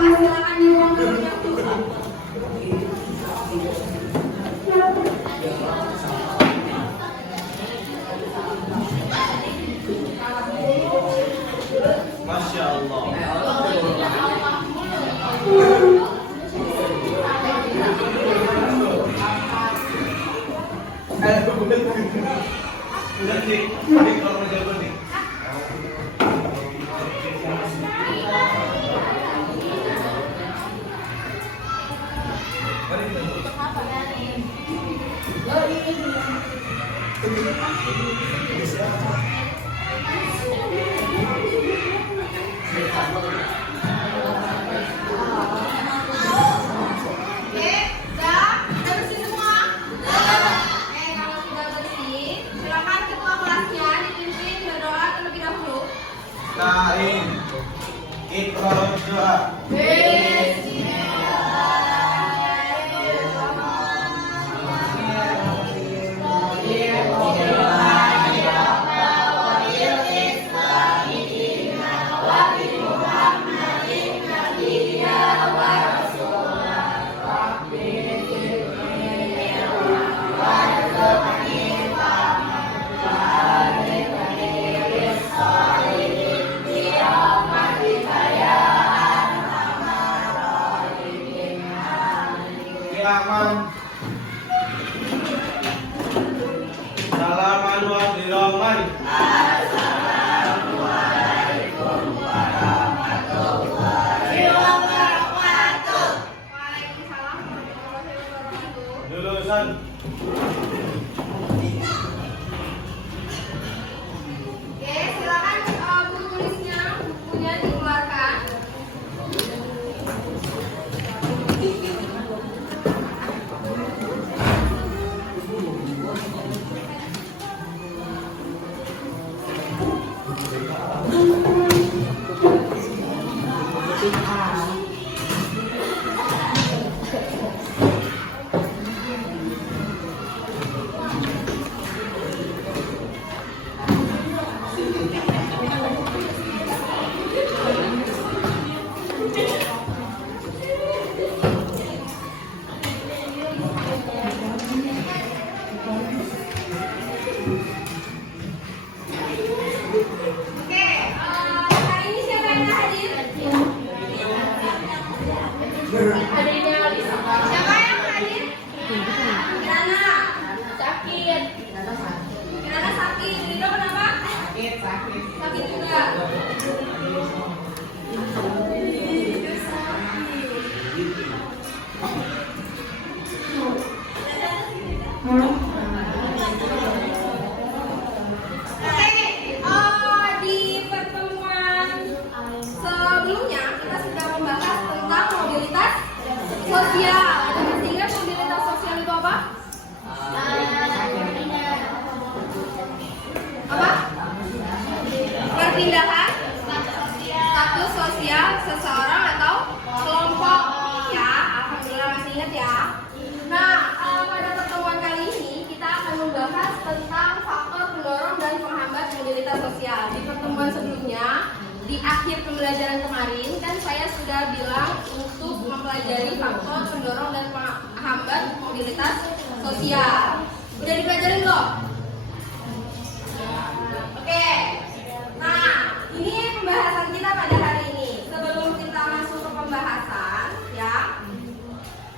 Bapak silakan di ruang guru yang tutup. Masya Allah. Kain Iqra doa. Aman. Assalamualaikum. Assalamualaikum warahmatullahi wabarakatuh. Waalaikumsalam warahmatullahi wabarakatuh. Lulusan. Oke, silakan buku tulisnya, bukunya dikeluarkan. Siapa yang hadir? Kirana sakit. Kirana sakit. Rino kenapa? Sakit juga. Di pertemuan sebelumnya kita sudah membahas tentang mobilitas sosial. Ada masih ingat mobilitas sosial itu apa? Apa? Perpindahan status sosial seseorang atau kelompok. Ya, alhamdulillah masih ingat ya. Nah, pada pertemuan kali ini kita akan membahas tentang faktor pendorong dan penghambat mobilitas sosial. Di pertemuan sebelumnya, di akhir pembelajaran kemarin kan saya sudah bilang untuk mempelajari faktor pendorong dan penghambat mobilitas sosial. Udah dipelajarin kok? Oke. Nah, ini pembahasan kita pada hari ini. Sebelum kita masuk ke pembahasan, ya.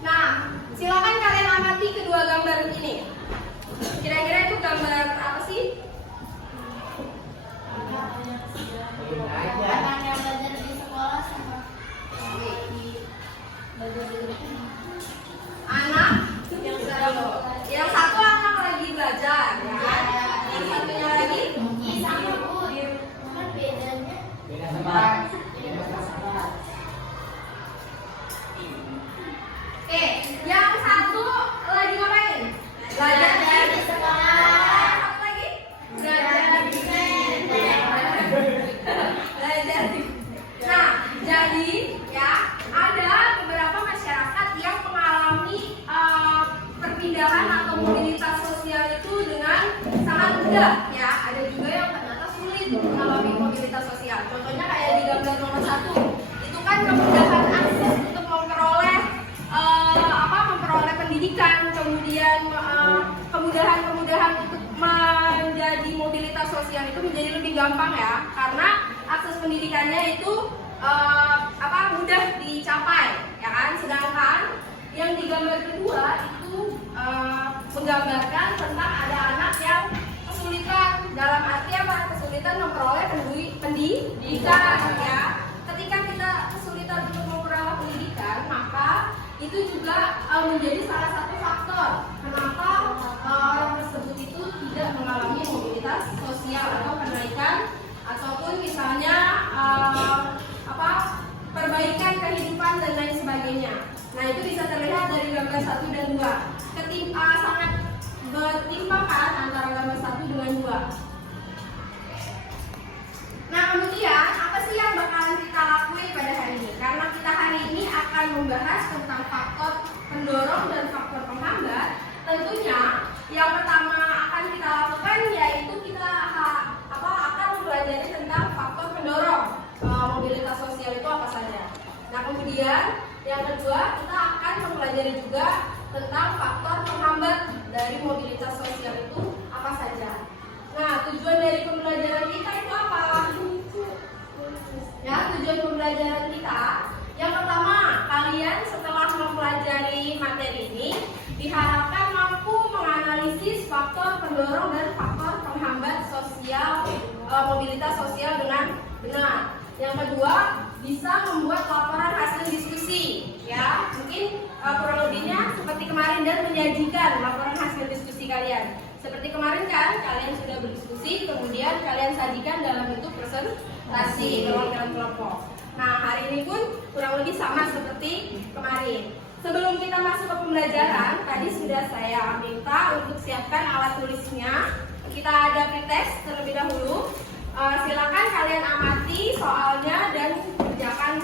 Nah, silakan kalian amati kedua gambar ini. Kira-kira itu gambar apa sih? Anak yang belajar di sekolah sama Anak yang satu anak lagi belajar, ya. Yang satunya lagi sama Bu. Kan bedanya. Oke, yang satu lagi ngapain? Belajar di sekolah. Satu lagi? Belajar di belajar di. Nah, jadi ya ada beberapa masyarakat yang mengalami perpindahan atau mobilitas sosial itu dengan sangat mudah, ya. Ada juga yang ternyata sulit mengalami mobilitas sosial. Contohnya kayak di gambar nomor 1, itu kan kemudahan akses sosial itu menjadi lebih gampang ya, karena akses pendidikannya itu mudah dicapai, ya kan? Sedangkan yang di gambar kedua itu menggambarkan tentang ada anak yang kesulitan, dalam arti apa? Kesulitan memperoleh pendidikan, ya. Ketika kita kesulitan untuk memperoleh pendidikan, maka itu juga menjadi salah satu faktor kenapa orang tersebut itu tidak mengalami mobilitas sosial atau kenaikan ataupun misalnya perbaikan kehidupan dan lain sebagainya. Nah, itu bisa terlihat dari gambar 1 dan 2. Sangat bertimpakan antara gambar 1 dengan 2. Nah, kemudian apa sih yang bakalan kita lakuin pada hari ini? Karena kita hari ini akan membahas tentang faktor pendorong dan faktor penghambat. Tentunya yang pertama akan kita lakukan yaitu kita akan mempelajari tentang faktor pendorong mobilitas sosial itu apa saja. Nah, kemudian yang kedua kita akan mempelajari juga tentang faktor penghambat dari mobilitas sosial itu apa saja. Nah, tujuan dari pembelajaran kita itu apa? Ya, tujuan pembelajaran kita yang pertama, kalian setelah mempelajari materi ini diharapkan mampu menganalisis faktor pendorong dan faktor penghambat sosial mobilitas sosial dengan benar. Yang kedua, bisa membuat laporan hasil diskusi, ya. Mungkin kurang lebihnya seperti kemarin dan menyajikan laporan hasil diskusi kalian. Seperti kemarin kan, kalian sudah berdiskusi, kemudian kalian sajikan dalam bentuk presentasi dalam kelompok. Nah, hari ini pun kurang lebih sama seperti kemarin. Sebelum kita masuk ke pembelajaran, tadi sudah saya minta untuk siapkan alat tulisnya. Kita ada pretest terlebih dahulu. Silakan kalian amati soalnya dan kerjakan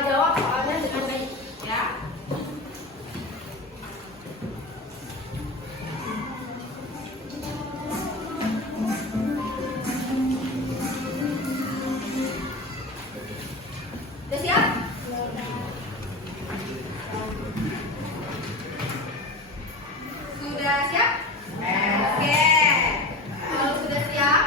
jawab soalnya dengan baik, ya. Sudah siap? Sudah siap? Oke. Kalau sudah siap,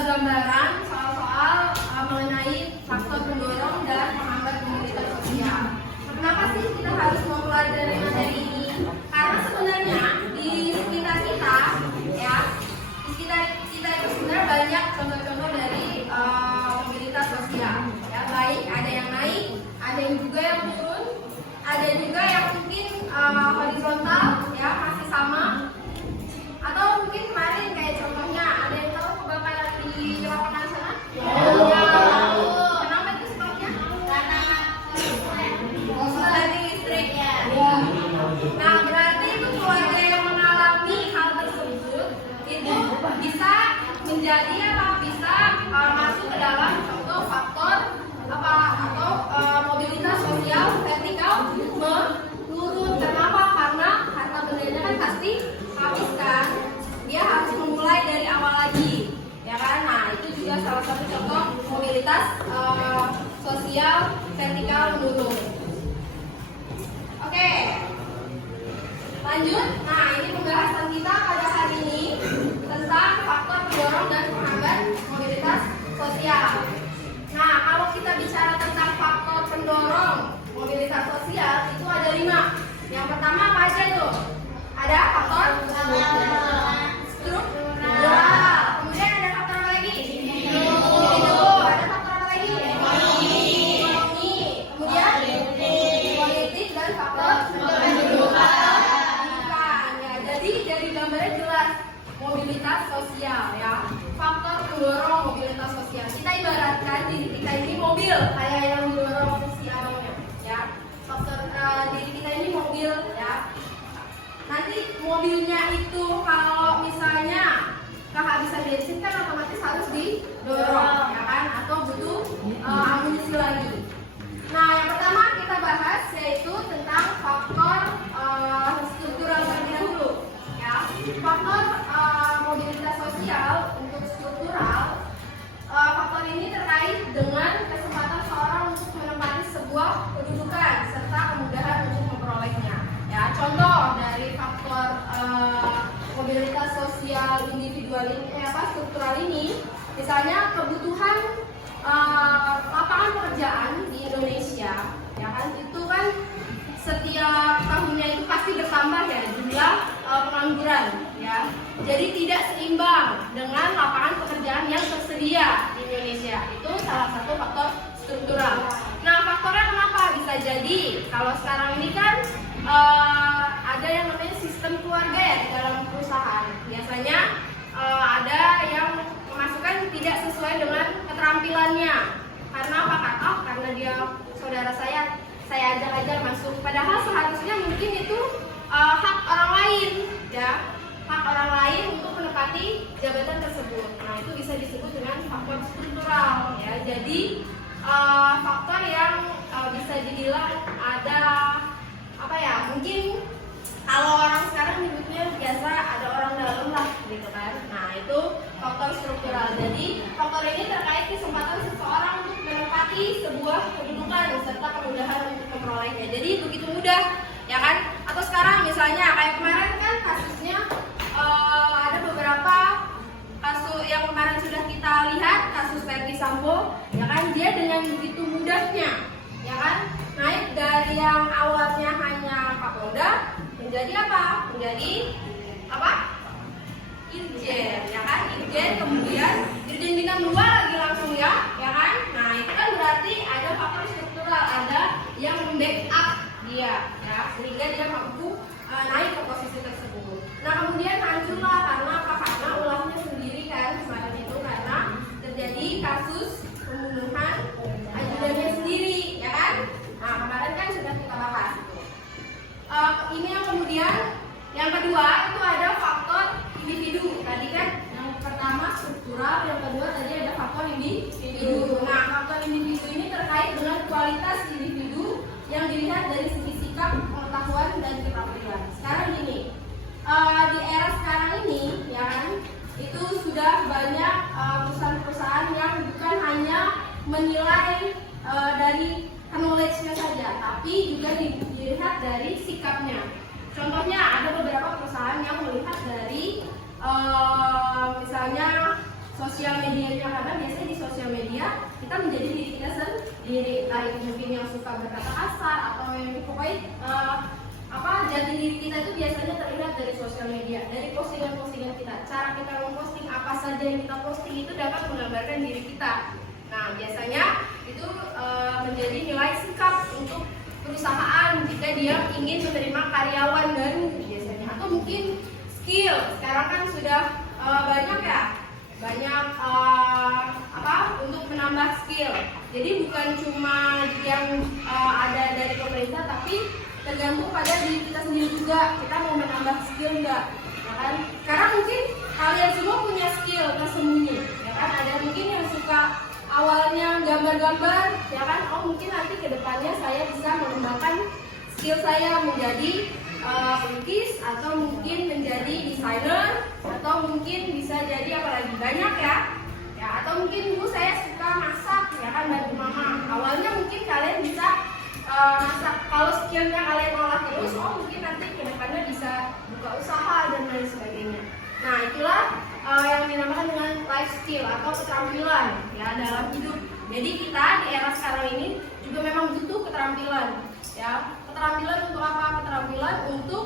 gambaran soal-soal mengenai faktor pendorong dan penghambat mobilitas sosial. Kenapa sih kita harus mempelajari materi ini? Karena sebenarnya di sekitar kita, ya, di sekitar kita itu sebenarnya banyak contoh-contoh dari mobilitas sosial. Ya, baik ada yang naik, ada yang juga yang turun, ada juga yang mungkin horizontal, ya masih sama. Atau mungkin kemarin kayak contohnya ada yang tahu kebakaran di lapangan sana? Kenapa itu sebabnya? Karena listrik. Ya. Nah, berarti itu keluarga yang mengalami hal tersebut itu bisa menjadi bisa masuk ke dalam contoh faktor atau mobilitas sosial sosial vertikal menurun. Oke, lanjut. Nah, ini pembahasan kita pada hari ini tentang faktor pendorong dan penghambat mobilitas sosial. Nah, kalau kita bicara tentang faktor pendorong mobilitas sosial itu ada 5. Yang pertama apa aja itu? Ada faktor struktural. Kemudian ada faktor apa lagi? Individu. Ada faktor apa lagi? Ekonomi. Kemudian politik dan faktor pendidikan. Ya, jadi dari gambarnya jelas mobilitas sosial ya. Faktor pendorong mobilitas sosial. Kita ibaratkan diri kita ini mobil kayak yang didorong si abangnya ya. Faktor diri kita ini mobil ya. Nanti mobilnya itu kalau misalnya kehabisan bensin kan otomatis harus didorong ya kan, atau butuh amunisi lagi. Nah, yang pertama kita bahas yaitu tentang faktor struktural terlebih dahulu ya. Faktor mobilitas sosial untuk struktural, faktor ini terkait dengan kesempatan seorang untuk menempati sebuah kedudukan serta kemudahan untuk memperolehnya. Ya, contoh dari faktor mobilitas sosial individual ini, struktural ini, misalnya kebutuhan lapangan pekerjaan di Indonesia, ya kan, itu kan setiap tahunnya itu pasti bertambah ya jumlah pengangguran, ya. Jadi tidak seimbang dengan lapangan pekerjaan yang tersedia di Indonesia. Itu salah satu faktor struktural. Nah, faktornya kenapa bisa jadi? Kalau sekarang ini kan ada yang namanya sistem keluarga ya di dalam perusahaan. Biasanya ada yang pemasukan tidak sesuai dengan keterampilannya. Karena apa kata? Karena dia saudara saya ajak masuk. Padahal seharusnya mungkin itu hak orang lain, ya, hak orang lain untuk menepati jabatan tersebut. Nah, itu bisa disebut dengan faktor struktural, ya. Jadi faktor yang bisa dibilang ada apa ya, mungkin kalau orang sekarang menyebutnya biasa ada orang dalam lah gitu kan. Nah, itu faktor struktural. Jadi faktor ini terkait kesempatan seseorang untuk menempati sebuah kedudukan serta kemudahan untuk memperolehnya. Jadi begitu mudah ya kan. Atau sekarang misalnya kayak kemarin kan kasusnya ada beberapa kasus yang kemarin sudah kita lihat, kasus Verdi Sambo ya kan, dia dengan begitu mudahnya ya kan naik dari yang awalnya hanya Kapolda menjadi apa? Menjadi apa? Irjen, ya kan? Irjen, kemudian Irjen bintang 2 lagi langsung ya kan? Nah, itu kan berarti ada faktor struktural, ada yang membackup dia, ya, sehingga dia mampu naik ke posisi tersebut. Nah, kemudian hancurlah karena apa? Karena ulahnya sendiri kan kemarin itu karena terjadi kasus pembunuhan ajudannya sendiri, ya kan? Nah, kemarin kan sudah kita bahas. Ini yang kemudian yang kedua itu ada faktor individu. Tadi kan yang pertama struktural, yang kedua tadi ada faktor individu. Nah, faktor individu ini terkait dengan kualitas individu yang dilihat dari segi sikap, pengetahuan dan keterampilan. Sekarang gini, di era sekarang ini ya kan, itu sudah banyak perusahaan-perusahaan yang bukan hanya menilai dari knowledge-nya saja, tapi juga dilihat dari sikapnya. Contohnya ada beberapa perusahaan yang melihat dari misalnya sosial medianya, karena biasanya di sosial media kita menjadi diri kita sendiri, entah itu mungkin yang suka berkata kasar atau yang pokoknya jati diri kita itu biasanya terlihat dari sosial media, dari postingan-postingan kita. Cara kita memposting apa saja yang kita posting itu dapat menggambarkan diri kita. Nah, biasanya itu menjadi nilai sikap untuk perusahaan jika dia ingin menerima karyawan baru biasanya, atau mungkin skill. Sekarang kan sudah banyak ya, banyak untuk menambah skill. Jadi bukan cuma yang ada dari pemerintah, tapi tergantung pada diri kita sendiri juga. Kita mau menambah skill enggak, ya kan? Karena mungkin kalian semua punya skill tersembunyi, ya kan? Ada mungkin yang suka awalnya gambar-gambar, ya kan? Oh, mungkin nanti kedepannya saya bisa mengembangkan skill saya menjadi pelukis, atau mungkin menjadi desainer, atau mungkin bisa jadi apa lagi, banyak ya. Atau mungkin dulu saya suka masak, ya kan, bantu mama. Awalnya mungkin kalian bisa masak. Kalau skillnya kalian olah terus, mungkin nanti kedepannya bisa buka usaha dan lain sebagainya. Nah, itulah yang dinamakan dengan life skill atau keterampilan ya dalam hidup. Jadi kita di era sekarang ini juga memang butuh keterampilan, ya. Keterampilan untuk apa? Keterampilan untuk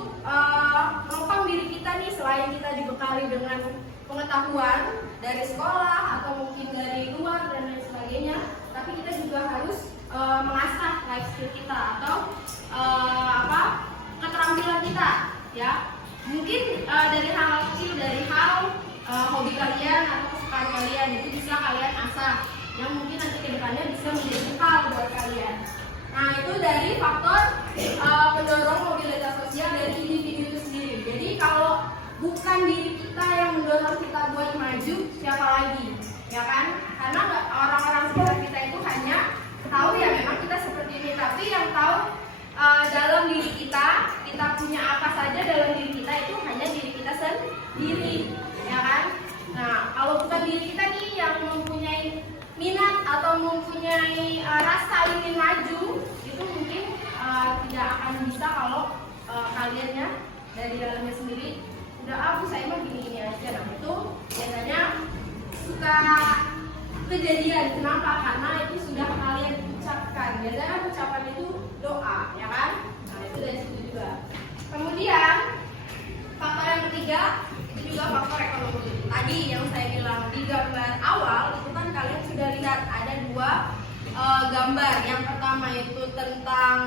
menopang diri kita nih, selain kita dibekali dengan pengetahuan dari sekolah atau mungkin dari luar dan lain sebagainya, tapi kita juga harus mengasah life skill kita atau keterampilan kita, ya. Mungkin dari hal kecil, dari hal hobi kalian atau kesukaan kalian itu bisa kalian asah, yang mungkin nanti kedepannya bisa menjadi bekal buat kalian. Nah, itu dari faktor pendorong mobilitas sosial dari individu itu sendiri. Jadi kalau bukan diri kita yang mendorong kita buat maju, siapa lagi, ya kan? Karena orang-orang sekitar kita itu hanya tahu ya memang kita seperti ini, tapi yang tahu dalam diri kita punya apa saja dalam diri kita itu hanya diri kita sendiri, ya kan? Nah, kalau bukan diri kita nih yang mempunyai minat atau mempunyai rasa ingin maju, itu mungkin tidak akan bisa kalau kaliannya dari dalamnya sendiri udah saya mah gini aja. Nah, itu biasanya suka kejadian. Kenapa? Karena itu sudah kalian ucapkan. Biasanya kan ucapan itu doa, ya kan? Nah, itu dari situ juga. Kemudian faktor yang ketiga itu juga faktor ekonomi. Tadi yang saya bilang di gambar awal itu kan kalian sudah lihat ada dua gambar. Yang pertama itu tentang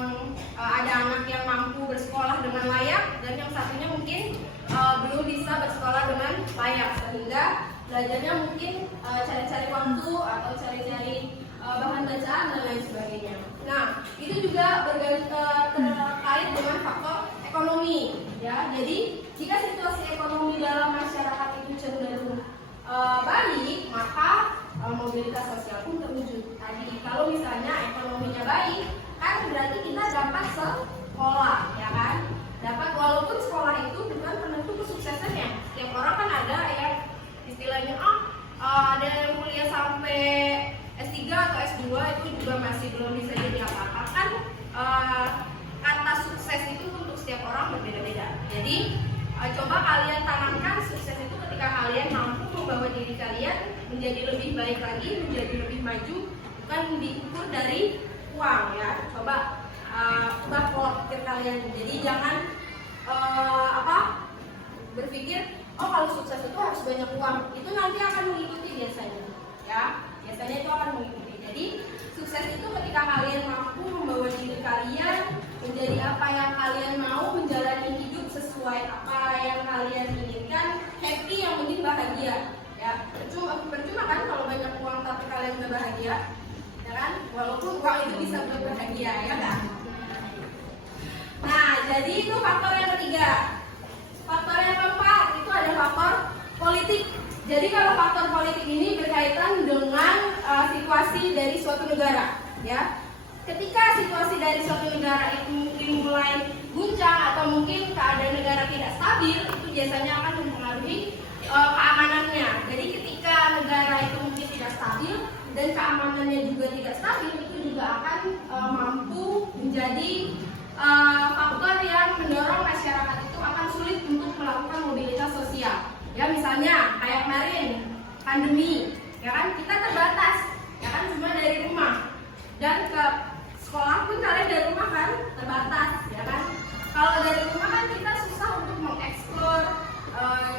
ada anak yang mampu bersekolah dengan layak, dan yang satunya mungkin belum bisa bersekolah dengan layak, sehingga belajarnya mungkin cari-cari waktu atau cari-cari bahan bacaan dan lain sebagainya. Nah, itu juga terkait dengan faktor ekonomi, ya. Jadi jika situasi ekonomi dalam masyarakat itu cenderung baik, maka mobilitas sosial pun terwujud. Tadi kalau misalnya ekonominya baik, kan berarti kita dapat sekolah, ya kan? Dapat, walaupun sekolah itu bukan penentu kesuksesannya. Setiap orang kan ada yang istilahnya ada yang kuliah sampai S3 atau S2 itu juga masih belum bisa jadi apa-apa. Kan kata sukses itu untuk setiap orang berbeda-beda. Jadi coba kalian tanamkan sukses itu ketika kalian mampu membawa diri kalian menjadi lebih baik lagi, menjadi lebih maju, bukan diukur dari uang, ya. Coba ubah pola pikir kalian. Jadi jangan berpikir kalau sukses itu harus banyak uang. Itu nanti akan mengikuti biasanya, ya. Biasanya itu akan mengikuti. Jadi sukses itu ketika kalian mampu membawa diri kalian menjadi apa yang kalian mau, menjalani hidup sesuai apa yang kalian inginkan, happy, yang penting bahagia, ya. Percuma kan kalau banyak uang tapi kalian nggak bahagia, ya kan? Walaupun uang itu bisa buat bahagia, ya kan? Nah, jadi itu faktor yang ketiga. Faktor yang keempat itu ada faktor politik. Jadi kalau faktor politik ini berkaitan dengan situasi dari suatu negara, ya. Ketika situasi dari suatu negara itu mungkin mulai guncang atau mungkin keadaan negara tidak stabil, itu biasanya akan mempengaruhi keamanannya. Jadi ketika negara itu mungkin tidak stabil dan keamanannya juga tidak stabil, itu juga akan mampu menjadi faktor yang mendorong masyarakat itu akan sulit untuk melakukan mobilitas sosial. Ya, misalnya kayak kemarin pandemi, ya kan, kita terbatas, ya kan, cuma dari rumah, dan ke sekolah pun kalian dari rumah kan terbatas, ya kan. Kalau dari rumah kan kita susah untuk mengeksplor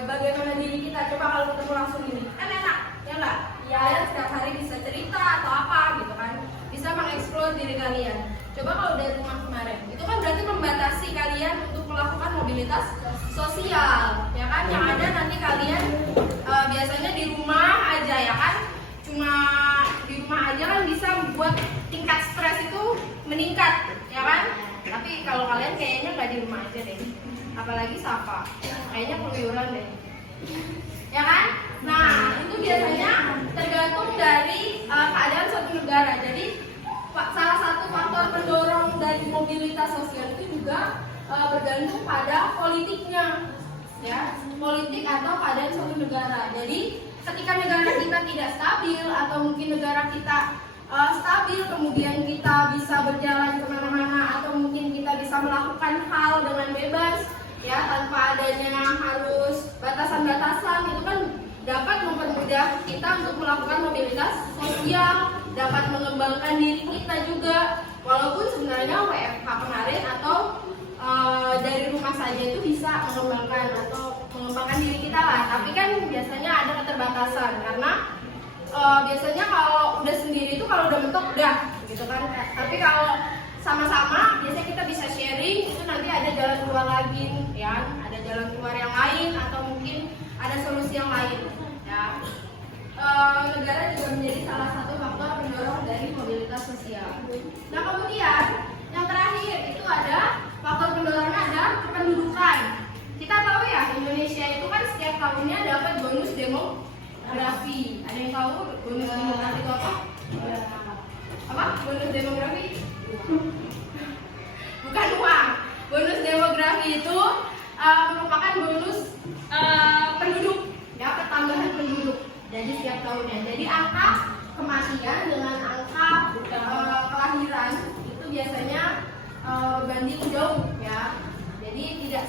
bagaimana diri kita. Coba kalau ketemu langsung ini kan enak, ya enggak? Ya, setiap hari bisa cerita atau apa gitu kan, bisa mengeksplor diri kalian. Coba kalau dari rumah kemarin, itu kan berarti membatasi kalian untuk melakukan mobilitas sosial, ya kan? Yang ada nanti kalian biasanya di rumah aja, ya kan? Cuma di rumah aja kan bisa membuat tingkat stres itu meningkat, ya kan? Tapi kalau kalian kayaknya nggak di rumah aja deh, apalagi Safa, kayaknya keluyuran deh, ya kan? Nah, itu biasanya tergantung dari keadaan suatu negara. Jadi salah satu faktor pendorong dari mobilitas sosial itu juga bergantung pada politiknya, ya, politik atau keadaan suatu negara. Jadi ketika negara kita tidak stabil atau mungkin negara kita stabil, kemudian kita bisa berjalan kemana-mana atau mungkin kita bisa melakukan hal dengan bebas, ya, tanpa adanya harus batasan-batasan, itu kan dapat mempermudah kita untuk melakukan mobilitas sosial, dapat mengembangkan diri kita juga, walaupun sebenarnya WFH kemarin atau dari rumah saja itu bisa mengembangkan diri kita lah, tapi kan biasanya ada keterbatasan karena biasanya kalau udah sendiri itu kalau udah mentok udah gitu kan, tapi kalau sama-sama biasanya kita bisa sharing, itu nanti ada jalan keluar lagi ya, ada jalan keluar yang lain atau mungkin ada solusi yang lain ya. Negara juga menjadi salah satu faktor pendorong dari mobilitas sosial. Nah kemudian yang terakhir itu ada faktor pendorongnya, ada kependudukan. Kita tahu ya, Indonesia itu kan setiap tahunnya dapat bonus demografi. Ada yang tahu bonus demografi itu apa? Apa? Bonus demografi? Bukan uang. Bonus demografi itu merupakan bonus penduduk, ya, pertambahan penduduk. Jadi setiap tahunnya. Jadi angka kematian dengan angka kelahiran itu biasanya banding jauh, ya. Jadi tidak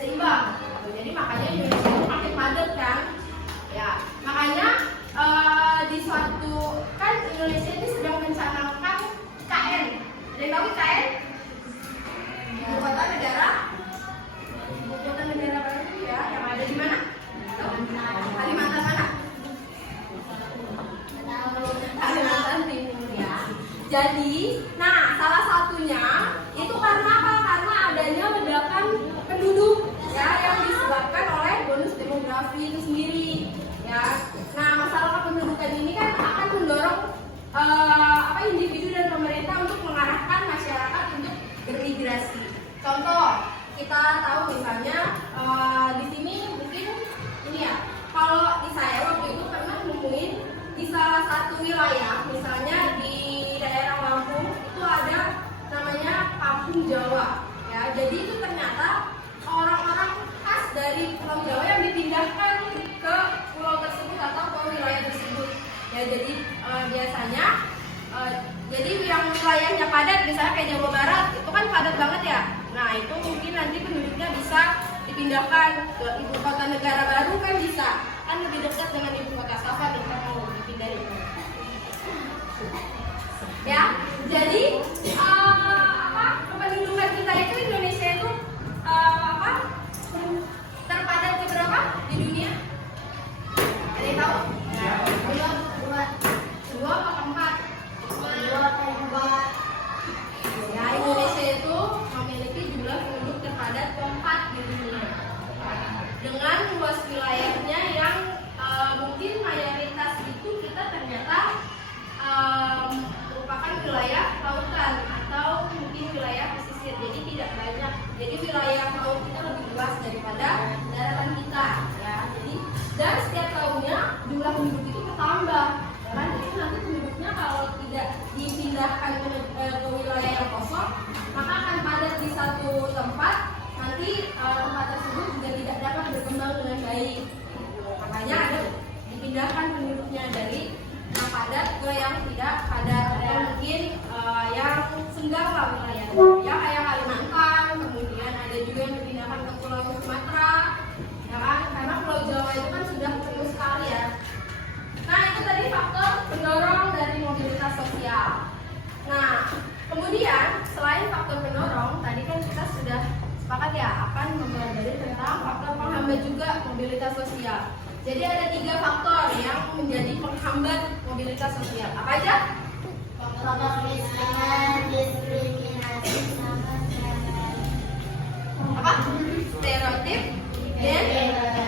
seimbang. Jadi makanya Indonesia itu makin padat kan, ya. Makanya di suatu kan Indonesia ini sedang mencanangkan KN. Ada yang tahu KN? Ibu kota negara baru ya, yang ada di mana? Kalimantan mana? Kalimantan Timur ya. Jadi, nah salah satunya itu karena apa? Karena adanya ledakan penduduk ya yang disebabkan oleh bonus demografi itu sendiri ya. Nah masalah kependudukan ini kan akan mendorong individu dan pemerintah untuk mengarahkan masyarakat untuk bermigrasi. Contoh, kita tahu misalnya di sini mungkin ini ya, kalau di saya waktu itu pernah nemuin di salah satu wilayah, misalnya di daerah Lampung itu ada namanya Kampung Jawa ya. Jadi itu ternyata orang-orang khas dari Pulau Jawa yang dipindahkan ke pulau tersebut atau ke wilayah tersebut ya. Jadi biasanya jadi yang wilayahnya padat, misalnya kayak Jawa Barat itu kan padat banget ya. Nah itu mungkin nanti penduduknya bisa dipindahkan ke ibu kota negara baru, kan bisa, kan lebih dekat dengan ibu kota. Safa kita mau dipindahin ya. Jadi kependudukan kita itu Indonesia itu terpadat ke berapa di dunia? Ada yang tahu? Dua apa keempat? Ya, Indonesia itu memiliki jumlah penduduk terpadat keempat di dunia dengan luas wilayahnya yang mungkin mayoritas itu kita ternyata merupakan wilayah lautan atau mungkin wilayah pesisir, jadi tidak banyak. Jadi wilayah laut kita lebih luas daripada daratan kita ya. Jadi dan setiap tahunnya jumlah penduduk itu bertambah. Kan itu nanti penduduknya kalau tidak dipindahkan ke wilayah yang kosong, maka akan padat di satu tempat. Nanti tempat tersebut juga tidak dapat berkembang dengan baik. Makanya ada dipindahkan penduduknya dari yang padat ke yang tidak padat, atau mungkin yang senggang lah wilayahnya. Ya kayak Kalimantan, kemudian ada juga yang dipindahkan ke Pulau Sumatera, ya kan? Karena Pulau Jawa itu kan sudah penuh sekali ya. Nah itu tadi faktor pendorong dari mobilitas sosial. Nah kemudian selain faktor pendorong, tadi kan kita sudah sepakat ya akan mempelajari tentang faktor penghambat juga mobilitas sosial. Jadi ada 3 faktor yang menjadi penghambat mobilitas sosial. Apa aja? Faktor kemiskinan, diskriminasi, sama apa? Stereotip dan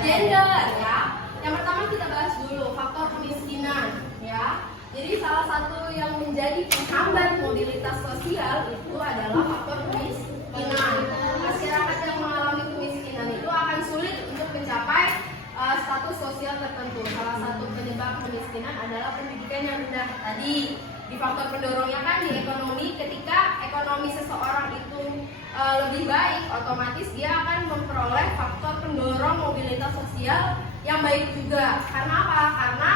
gender ya. Yang pertama kita bahas dulu faktor kemiskinan ya. Jadi salah satu yang menjadi penghambat mobilitas sosial itu adalah faktor kemiskinan. Masyarakat yang mengalami kemiskinan itu akan sulit untuk mencapai status sosial tertentu. Salah satu penyebab kemiskinan adalah pendidikan yang rendah. Tadi di faktor pendorongnya kan di ekonomi, ketika ekonomi seseorang itu lebih baik, otomatis dia akan memperoleh faktor pendorong mobilitas sosial yang baik juga. Karena apa? Karena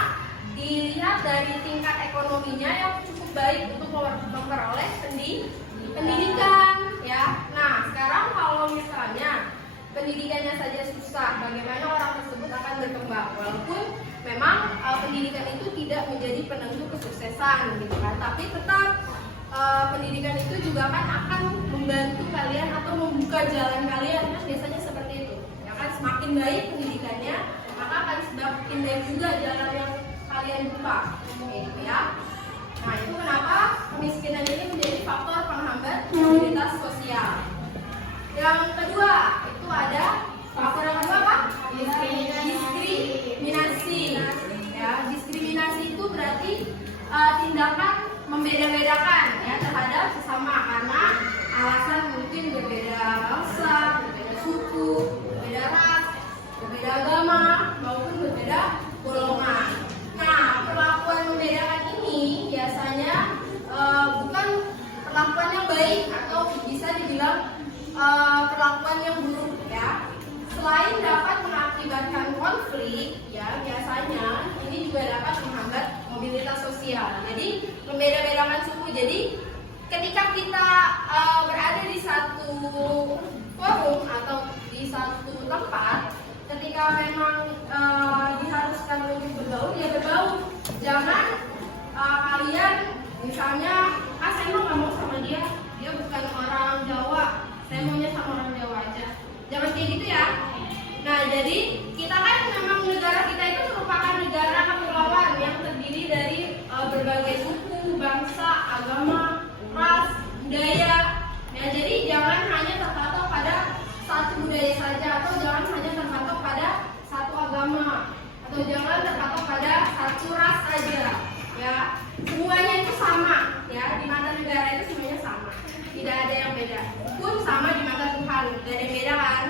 dilihat dari tingkat ekonominya yang cukup baik untuk memperoleh pendidikan, ya. Nah, sekarang kalau misalnya pendidikannya saja susah, bagaimana orang tersebut akan berkembang? Walaupun memang pendidikan itu tidak menjadi penentu kesuksesan, gitu kan? Tapi tetap pendidikan itu juga kan akan membantu kalian atau membuka jalan kalian, kan biasanya seperti itu. Ya kan, semakin baik pendidikannya, maka akan semakin baik juga jalan yang kalian buka, gitu ya. Nah, itu kenapa kemiskinan ini menjadi faktor penghambat mobilitas sosial. Yang kedua, itu ada faktor yang kedua apa? Diskriminasi. Ya, diskriminasi itu berarti tindakan membeda-bedakan ya terhadap sesama karena alasan mungkin berbeda bangsa, berbeda suku, berbeda ras, berbeda agama maupun berbeda golongan. Nah, perlakuan membedakan ini biasanya bukan perlakuan yang baik atau bisa dibilang perlakuan yang buruk ya. Selain dapat mengakibatkan konflik, ya biasanya ini juga dapat menghambat mobilitas sosial. Jadi membeda-bedakan suku. Jadi ketika kita berada di satu forum atau di satu tempat, ketika memang diharuskan untuk bergaul, ya bergaul. Jangan kalian misalnya, saya mau nggak mau sama dia bukan orang Jawa, saya maunya sama orang Jawa aja. Jangan kayak gitu ya. Nah, jadi kita kan memang negara kita itu merupakan negara kepulauan yang terdiri dari berbagai suku, bangsa, agama, ras, budaya. Ya, jadi jangan hanya terpatok pada satu budaya saja, atau jangan hanya terpatok pada satu agama, atau jangan terpatok pada satu ras saja. Ya, semuanya itu sama. Ya, di mata negara itu semuanya sama. Tidak ada yang beda. Pun sama di mata Tuhan, tidak ada yang beda kan?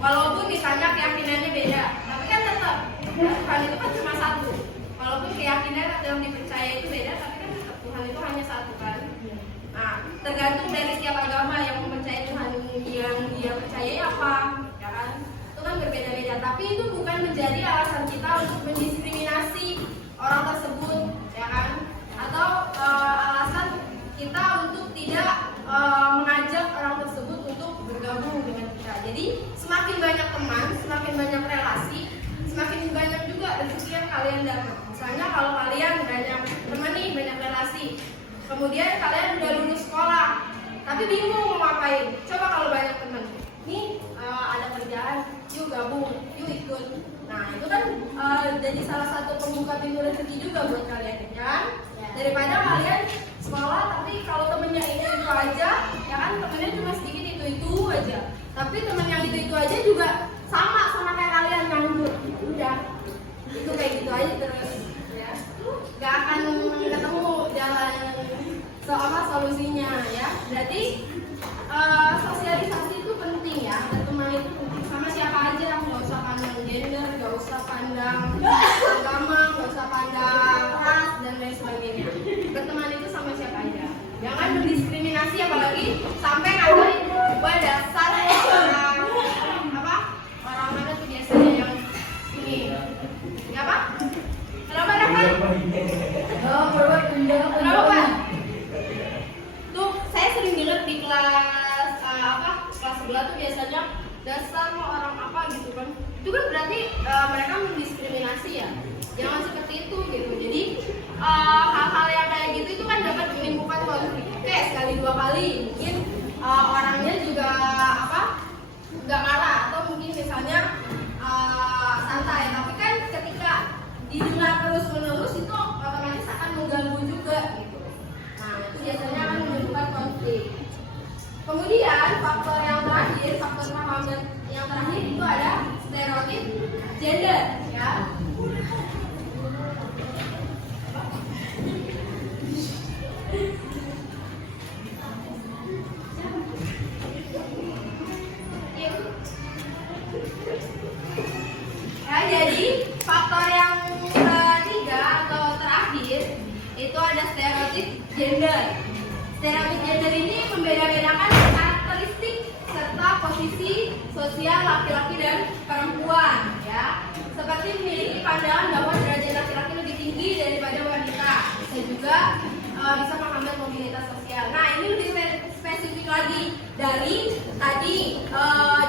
Walaupun misalnya keyakinannya beda, tapi kan tetap Tuhan itu kan cuma satu. Walaupun keyakinan atau yang dipercaya itu beda, tapi kan tetap Tuhan itu hanya satu kan. Nah, tergantung dari setiap agama yang mempercayai Tuhan yang dia percayai apa, ya kan? Itu kan berbeda-beda. Tapi itu bukan menjadi alasan kita untuk mendiskriminasi orang tersebut, ya kan? Atau alasan kita untuk tidak mengajak orang tersebut untuk bergabung dengan kita. Jadi semakin banyak teman, semakin banyak relasi, semakin banyak juga rezeki yang kalian dapat. Misalnya kalau kalian banyak teman nih, banyak relasi, kemudian kalian udah lulus sekolah, tapi bingung mau ngapain. Coba kalau banyak teman, nih ada kerjaan, yuk gabung, yuk ikut. Nah, itu kan jadi salah satu pembuka pintu rezeki juga buat kalian, kan? Daripada kalian sekolah tapi kalau temennya itu aja, ya kan, temennya cuma sedikit itu aja. Tapi temen yang itu aja juga sama kayak kalian nganggur. Udah, itu kayak gitu aja terus, ya. Gak akan ketemu jalan solusinya, ya. Berarti sosialisasi itu penting ya. Berteman itu penting sama siapa aja, nggak usah pandang gender, nggak usah pandang agama, nggak usah pandang ras dan lain sebagainya. Berteman itu sama siapa aja. Jangan mendiskriminasi, apalagi sampai ngatain gua dasar orang mana tuh biasanya yang ini. Ya apa? Kenapa Rafa? Kenapa Pak? Tuh saya sering dengar di kelas kelas sebelah tuh biasanya dasar orang apa gitu kan. Itu kan berarti mereka mendiskriminasi ya. Jangan seperti itu gitu. Jadi hal-hal yang kayak gitu itu kan dapat menimbulkan konflik. Oke, sekali dua kali mungkin orangnya juga nggak marah, atau mungkin misalnya santai. Tapi kan ketika didengar terus-menerus itu otomatis akan mengganggu juga gitu. Nah, itu biasanya akan menimbulkan konflik. Kemudian faktor yang terakhir, faktor penghambat yang terakhir itu ada stereotip gender, ya. Ya, jadi faktor yang ketiga atau terakhir itu ada stereotip gender. Stereotip gender ini membeda-bedakan karakteristik serta posisi sosial laki-laki dan perempuan, ya. Seperti lagi dari tadi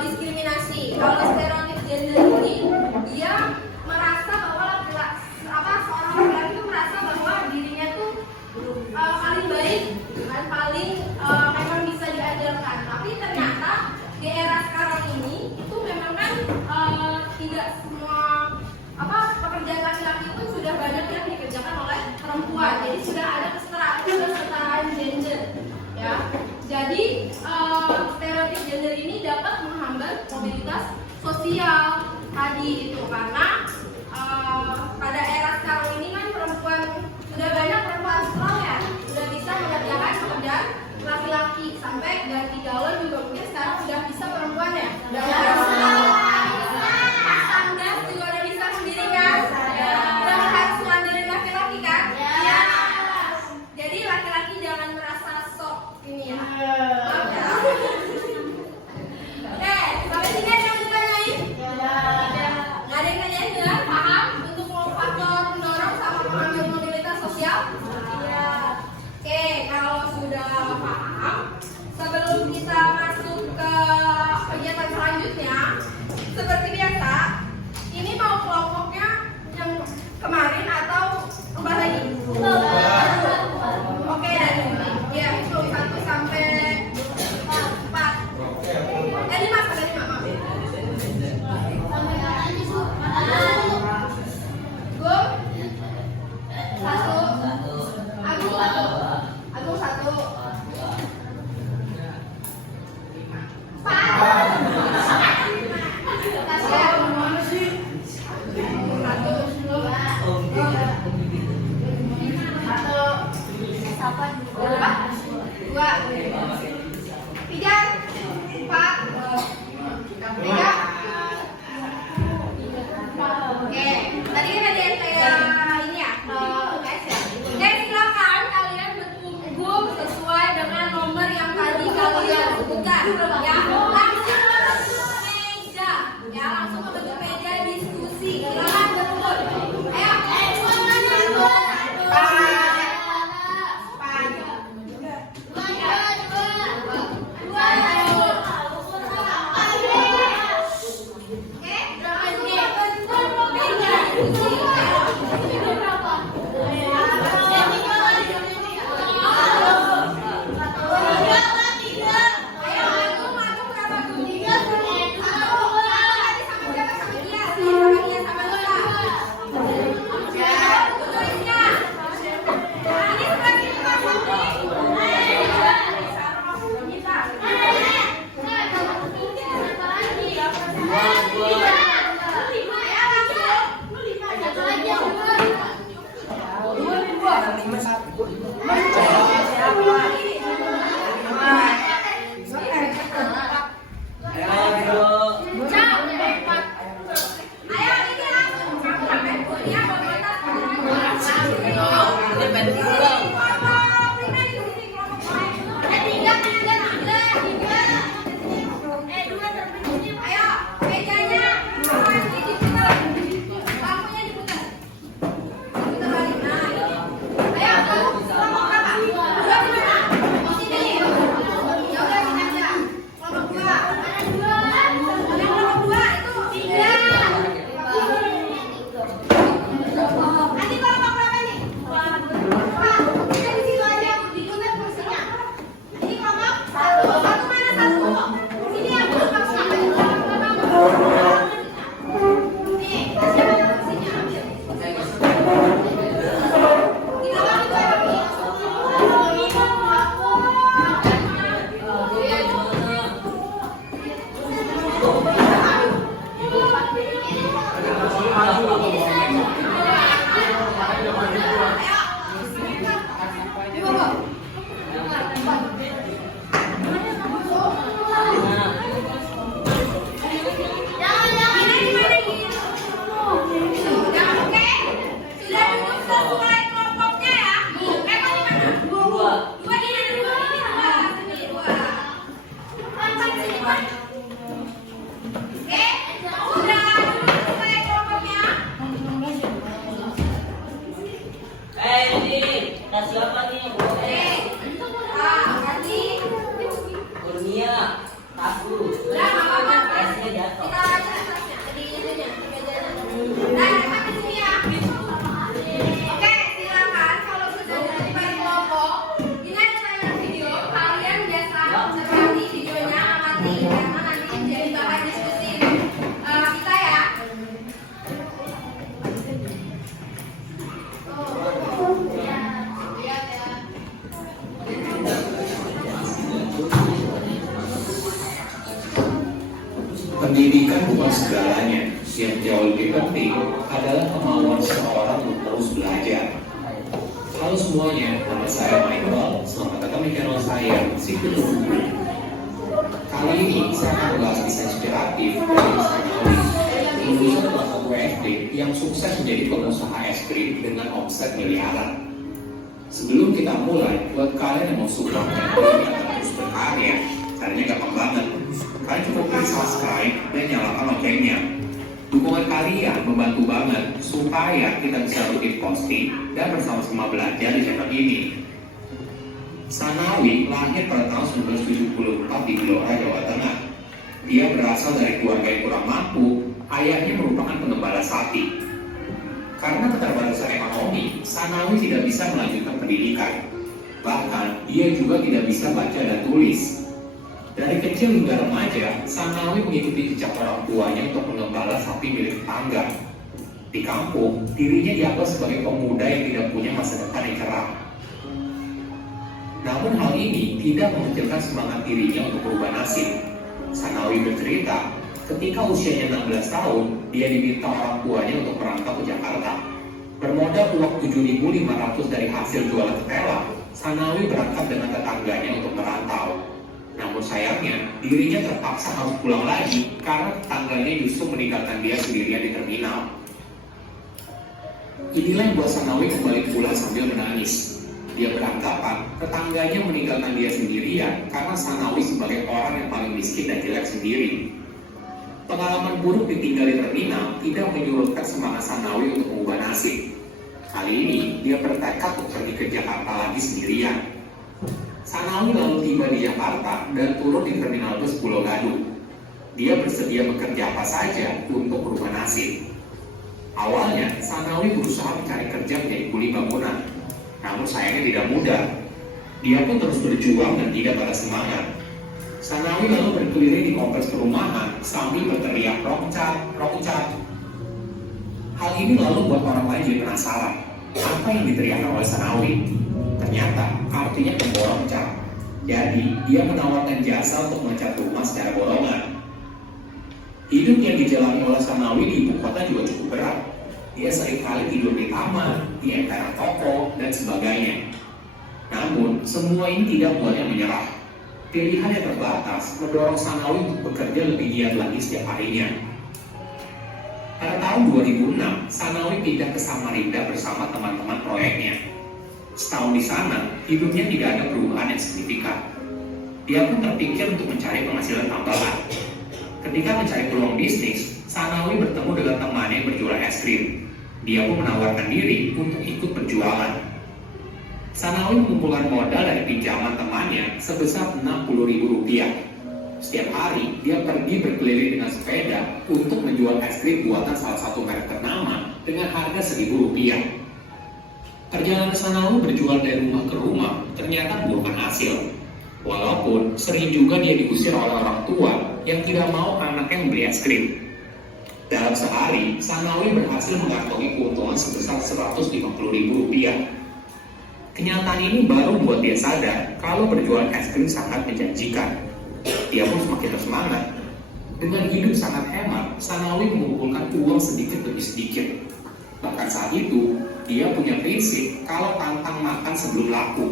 diskriminasi. Kalau stereotip gender ini dia merasa bahwa seorang laki-laki itu merasa bahwa dirinya tuh paling baik dan paling memang bisa diajarkan. Tapi ternyata di era sekarang ini itu memang kan tidak semua pekerjaan laki-laki itu sudah banyak yang dikerjakan oleh perempuan. Jadi sudah ada kesetaraan gender, ya. Jadi stereotip gender ini dapat menghambat mobilitas sosial tadi itu karena pada era sekarang ini kan perempuan sudah banyak perempuan strong ya, sudah bisa mengerjakan pekerjaan laki-laki sampai ganti galon juga mungkin sekarang sudah bisa perempuan ya. Sandas juga udah bisa sendiri kan? Udah harus ngandelin laki-laki kan? Iya. Jadi laki-laki jangan merasa sok ini ya. Oke, sampai sini ada yang ditanyain? Nggak ada yang nanyain ya? Paham? Untuk faktor pendorong sama pengambil mobilitas sosial? Iya. Oke, kalau sudah paham, sebelum kita masuk ke kegiatan selanjutnya, seperti biasa, ini mau kelompoknya yang kemarin atau ubah lagi? Oke, dari sini. Ya, itu 1 sampai 4. Ada 5, maaf. Gum 1, Agung 1, Agung 1, Oke, tadi kan ada yang kayak ini ya, UTS ya. Oke, silakan kalian berkumpul sesuai dengan nomor yang tadi kalian sebutkan. Ya, langsung membentuk meja. Ya, langsung membentuk meja diskusi. Silakan berkumpul. Ayo, Siapa nih? jadi bahan diskusi kita ya. Pendidikan bukan segalanya. Yang jauh lebih penting adalah kemauan seseorang untuk terus belajar. Halo semuanya, nama saya Michael. Selamat datang di channel saya, Sikutu. Kali ini saya akan membahas kisah inspiratif dari Sanawi, lulusan kelas 1 SD yang sukses menjadi pengusaha es krim dengan omset miliaran. Sebelum kita mulai, buat kalian yang mau support channel ini akan terus berkarya, caranya gampang banget. Kalian cukup klik subscribe dan nyalakan loncengnya. Dukungan kalian membantu banget supaya kita bisa rutin posting dan bersama-sama belajar di channel ini. Sanawi lahir pada tahun 1974 di Blora, Jawa Tengah. Dia berasal dari keluarga yang kurang mampu. Ayahnya merupakan pengembala sapi. Karena keterbatasan ekonomi, Sanawi tidak bisa melanjutkan pendidikan. Bahkan, dia juga tidak bisa baca dan tulis. Dari kecil hingga remaja, Sanawi mengikuti jejak orang tuanya untuk mengembala sapi milik tetangga. Di kampung, dirinya dianggap sebagai pemuda yang tidak punya masa depan yang cerah. Namun hal ini tidak mengecilkan semangat dirinya untuk berubah nasib. Sanawi bercerita, ketika usianya 16 tahun, dia diminta orang tuanya untuk merantau ke Jakarta. Bermodal uang 7.500 dari hasil jualan ketela, Sanawi berangkat dengan tetangganya untuk merantau. Namun sayangnya, dirinya terpaksa harus pulang lagi karena tetangganya justru meninggalkan dia sendirian di terminal. Inilah yang buat Sanawi kembali pulang sambil menangis. Dia beranggapan tetangganya meninggalkan dia sendirian karena Sanawi sebagai orang yang paling miskin dan jelek sendiri. Pengalaman buruk ditinggal di terminal tidak menyurutkan semangat Sanawi untuk mengubah nasib. Kali ini, dia bertekad untuk pergi ke Jakarta lagi sendirian. Sanawi lalu tiba di Jakarta dan turun di terminal bus Pulau Gadung. Dia bersedia bekerja apa saja untuk berubah nasib. Awalnya, Sanawi berusaha mencari kerja menjadi kuli bangunan. Namun sayangnya tidak mudah. Dia pun terus berjuang dan tidak patah semangat. Sanawi lalu berkeliling di kompleks perumahan sambil berteriak "Rongcat, rongcat". Hal ini lalu buat orang lain jadi penasaran. Apa yang diteriakkan oleh Sanawi? Ternyata artinya pemborong cat. Jadi dia menawarkan jasa untuk mengecat rumah secara borongan. Hidup yang dijalani oleh Sanawi di ibu kota juga cukup berat. Dia seringkali tidur di taman, di emperan toko, dan sebagainya. Namun semua ini tidak membuatnya menyerah. Pilihan yang terbatas mendorong Sanawi untuk bekerja lebih giat lagi setiap harinya. Pada tahun 2006, Sanawi pindah ke Samarinda bersama teman-teman proyeknya. Setahun di sana, hidupnya tidak ada perubahan yang signifikan. Dia pun terpikir untuk mencari penghasilan tambahan. Ketika mencari peluang bisnis, Sanawi bertemu dengan temannya yang berjualan es krim. Dia pun menawarkan diri untuk ikut berjualan. Sanawi mengumpulkan modal dari pinjaman temannya sebesar Rp60.000. Setiap hari, dia pergi berkeliling dengan sepeda untuk menjual es krim buatan salah satu merek ternama dengan harga Rp1.000. Perjalanan Sanawi berjual dari rumah ke rumah ternyata membuahkan hasil. Walaupun sering juga dia diusir oleh orang tua yang tidak mau anaknya membeli es krim. Dalam sehari, Sanawi berhasil mengantongi keuntungan sebesar Rp150.000. Kenyataan ini baru membuat dia sadar kalau berjualan es krim sangat menjanjikan. Dia pun semakin bersemangat. Dengan hidup sangat hemat, Sanawi mengumpulkan uang sedikit demi sedikit. Bahkan saat itu, dia punya prinsip kalau pantang makan sebelum laku.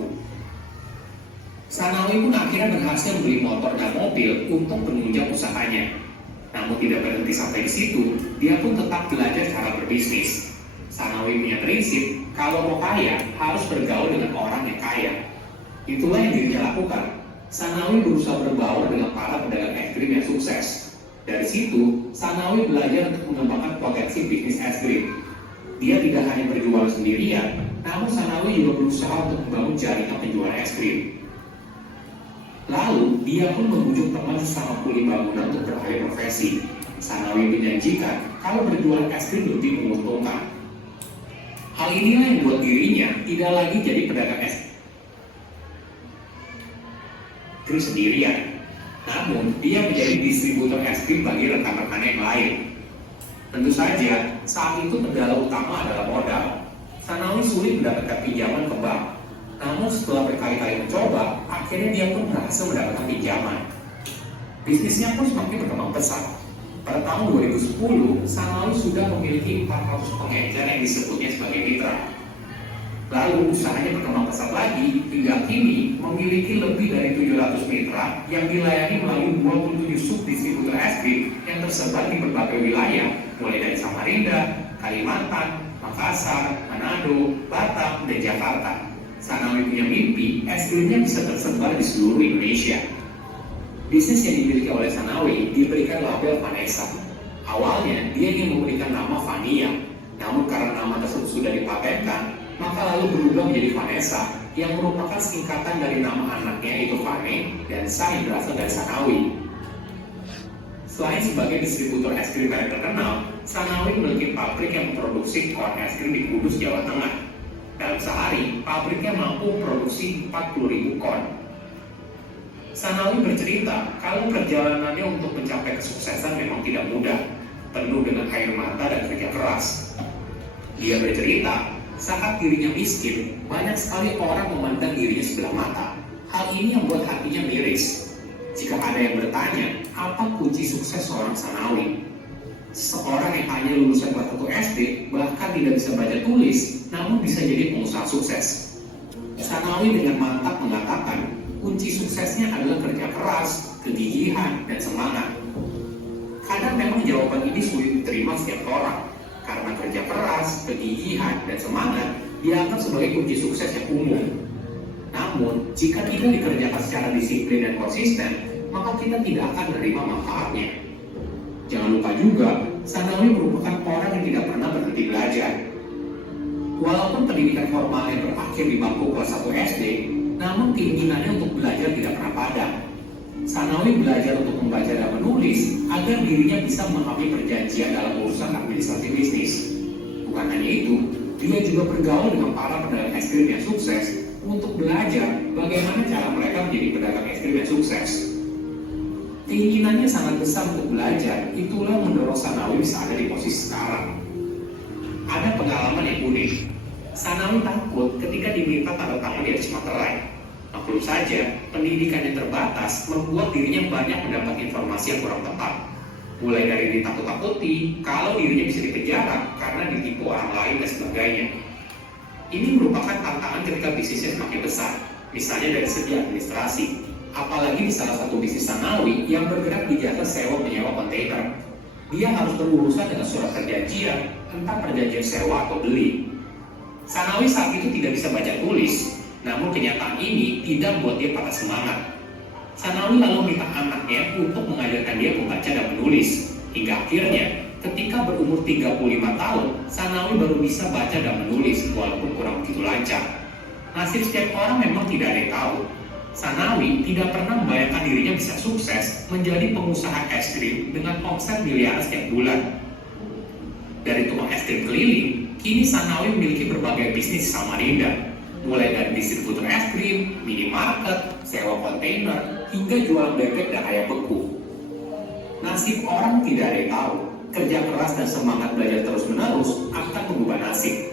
Sanawi pun akhirnya berhasil membeli motor dan mobil untuk menunjang usahanya. Namun tidak berhenti sampai di situ, dia pun tetap belajar cara berbisnis. Sanawi punya prinsip, kalau mau kaya, harus bergaul dengan orang yang kaya. Itulah yang dirinya lakukan. Sanawi berusaha berbaur dengan para pedagang es krim yang sukses. Dari situ, Sanawi belajar untuk mengembangkan potensi bisnis es krim. Dia tidak hanya berjualan sendirian, namun Sanawi juga berusaha untuk membangun jaringan penjual es krim. Lalu, dia pun membujuk teman sesama kuli bangunan untuk beralih profesi. Sanawi menjanjikan kalau berjualan es krim lebih menguntungkan. Hal inilah yang membuat dirinya tidak lagi jadi pedagang es krim sendirian. Namun, dia menjadi distributor distributor es krim bagi rekan-rekannya yang lain. Tentu saja, saat itu kendala utama adalah modal. Sanawi sulit mendapatkan pinjaman ke bank. Namun setelah berkali-kali mencoba, akhirnya dia pun berhasil mendapatkan pinjaman. Bisnisnya pun semakin berkembang pesat. Pada tahun 2010, Sanawi sudah memiliki 400 pengecer yang disebutnya sebagai mitra. Lalu usahanya berkembang pesat lagi, hingga kini memiliki lebih dari 700 mitra yang dilayani melalui 27 sub-distributor es krim yang tersebar di berbagai wilayah, mulai dari Samarinda, Kalimantan, Makassar, Manado, Batam, dan Jakarta. Sanawi punya mimpi, es krimnya bisa tersebar di seluruh Indonesia. Bisnis yang dimiliki oleh Sanawi diberikan label Vanessa. Awalnya dia ingin memberikan nama Vania, namun karena nama tersebut sudah dipatenkan, maka lalu berubah menjadi Vanessa yang merupakan singkatan dari nama anaknya yaitu Vane dan Sa yang berasal dari Sanawi. Selain sebagai distributor es krim merek terkenal, Sanawi memiliki pabrik yang memproduksi kon es krim di Kudus, Jawa Tengah. Dalam sehari, pabriknya mampu memproduksi 40.000 kon. Sanawi bercerita kalau perjalanannya untuk mencapai kesuksesan memang tidak mudah, penuh dengan air mata dan kerja keras. Dia bercerita, saat dirinya miskin, banyak sekali orang memandang dirinya sebelah mata. Hal ini yang membuat hatinya miris. Jika ada yang bertanya, apa kunci sukses seorang Sanawi? Seorang yang hanya lulusan kelas 1 SD, bahkan tidak bisa baca tulis, namun bisa jadi pengusaha sukses. Sanawi dengan mantap mengatakan, kunci suksesnya adalah kerja keras, kegigihan, dan semangat. Kadang memang jawaban ini sulit diterima setiap orang, karena kerja keras, kegigihan, dan semangat dianggap sebagai kunci sukses yang umum. Namun, jika tidak dikerjakan secara disiplin dan konsisten, maka kita tidak akan menerima manfaatnya. Jangan lupa juga, Sanawi merupakan orang yang tidak pernah berhenti belajar. Walaupun pendidikan formalnya berakhir di bangku kelas 1 SD, namun keinginannya untuk belajar tidak pernah padam. Sanawi belajar untuk membaca dan menulis agar dirinya bisa memahami perjanjian dalam urusan administrasi bisnis. Bukan hanya itu, dia juga bergaul dengan para pedagang es krim yang sukses untuk belajar bagaimana cara mereka menjadi pedagang es krim yang sukses. Keinginannya sangat besar untuk belajar, itulah yang mendorong Sanawi bisa ada di posisi sekarang. Ada pengalaman yang unik. Sanawi takut ketika diminta tanda tangan di atas materai. Maklum saja, pendidikan yang terbatas membuat dirinya banyak mendapat informasi yang kurang tepat. Mulai dari ditakut-takuti kalau dirinya bisa dipenjara karena ditipu orang lain dan sebagainya. Ini merupakan tantangan ketika bisnisnya semakin besar, misalnya dari segi administrasi. Apalagi di salah satu bisnis Sanawi yang bergerak di jasa sewa menyewa kontainer. Dia harus berurusan dengan surat perjanjian, entah perjanjian sewa atau beli. Sanawi saat itu tidak bisa baca tulis, namun kenyataan ini tidak membuat dia patah semangat. Sanawi lalu minta anaknya untuk mengajarkan dia membaca dan menulis. Hingga akhirnya, ketika berumur 35 tahun, Sanawi baru bisa baca dan menulis walaupun kurang begitu lancar. Nasib setiap orang memang tidak ada yang tahu. Sanawi tidak pernah membayangkan dirinya bisa sukses menjadi pengusaha es krim dengan omset miliaran setiap bulan. Dari tukang es krim keliling, kini Sanawi memiliki berbagai bisnis di Samarinda, mulai dari distributor es krim, minimarket, sewa kontainer, hingga jualan bebek dan ayam beku. Nasib orang tidak ada yang tahu. Kerja keras dan semangat belajar terus-menerus akan mengubah nasib.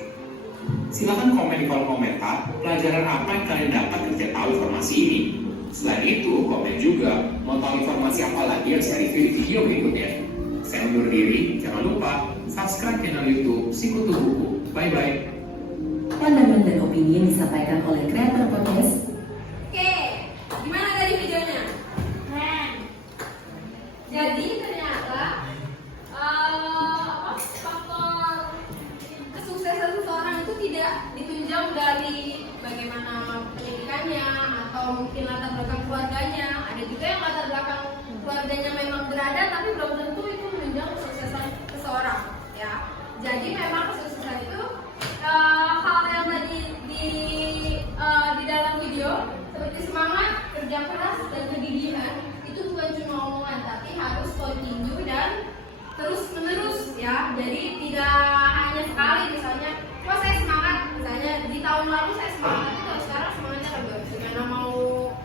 Silakan komen di kolom komentar pelajaran apa yang kalian dapat ketika tahu informasi ini. Selain itu, komen juga mau tahu informasi apa lagi yang saya review di video berikutnya. Saya undur diri, jangan lupa subscribe channel YouTube Sikutu Buku. Bye-bye. Pandangan dan opini yang disampaikan oleh kreator podcast. Oke, gimana tadi videonya? Keren. Jadi ternyata faktor kesuksesan seseorang itu tidak ditunjang dari bagaimana pendidikannya atau mungkin latar belakang keluarganya. Ada juga yang latar belakang keluarganya memang berada, tapi belum tentu itu menunjang kesuksesan seseorang. Ya, jadi memang kesuksesan itu hal yang tadi di dalam video seperti semangat, kerja keras, dan kegigihan itu bukan cuma omongan, tapi harus continue dan terus menerus ya. Jadi tidak hanya sekali, misalnya wah saya semangat, misalnya di tahun lalu saya semangat, tapi kalau sekarang semangatnya agak karena mau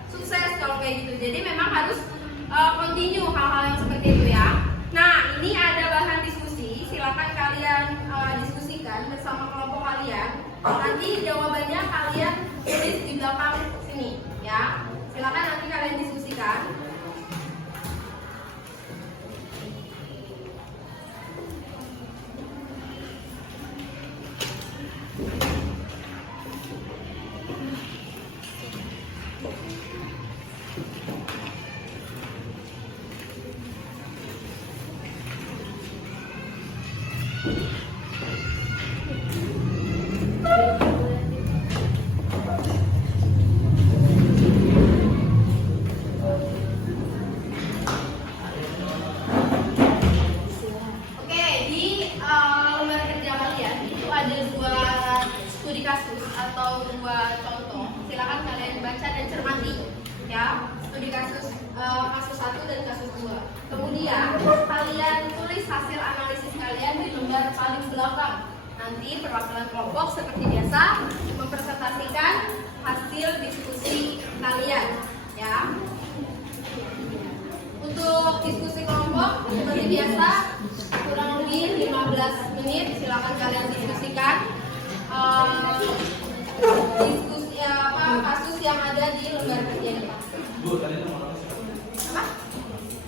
sukses kalau kayak gitu. Jadi memang harus continue hal-hal yang seperti itu Oke, di lembar kerja kalian itu ada dua studi kasus atau dua contoh. Silakan kalian baca dan cermati, ya. Studi kasus kasus 1 dan kasus 2. Kemudian kalian tulis hasil analisis kalian di lembar paling belakang. Nanti perwakilan kelompok seperti biasa mempresentasikan hasil diskusi kalian, ya. Untuk diskusi kelompok seperti biasa kurang lebih 15 menit. Silakan kalian diskusikan diskusi kasus yang ada di lembar kerja depan. Apa?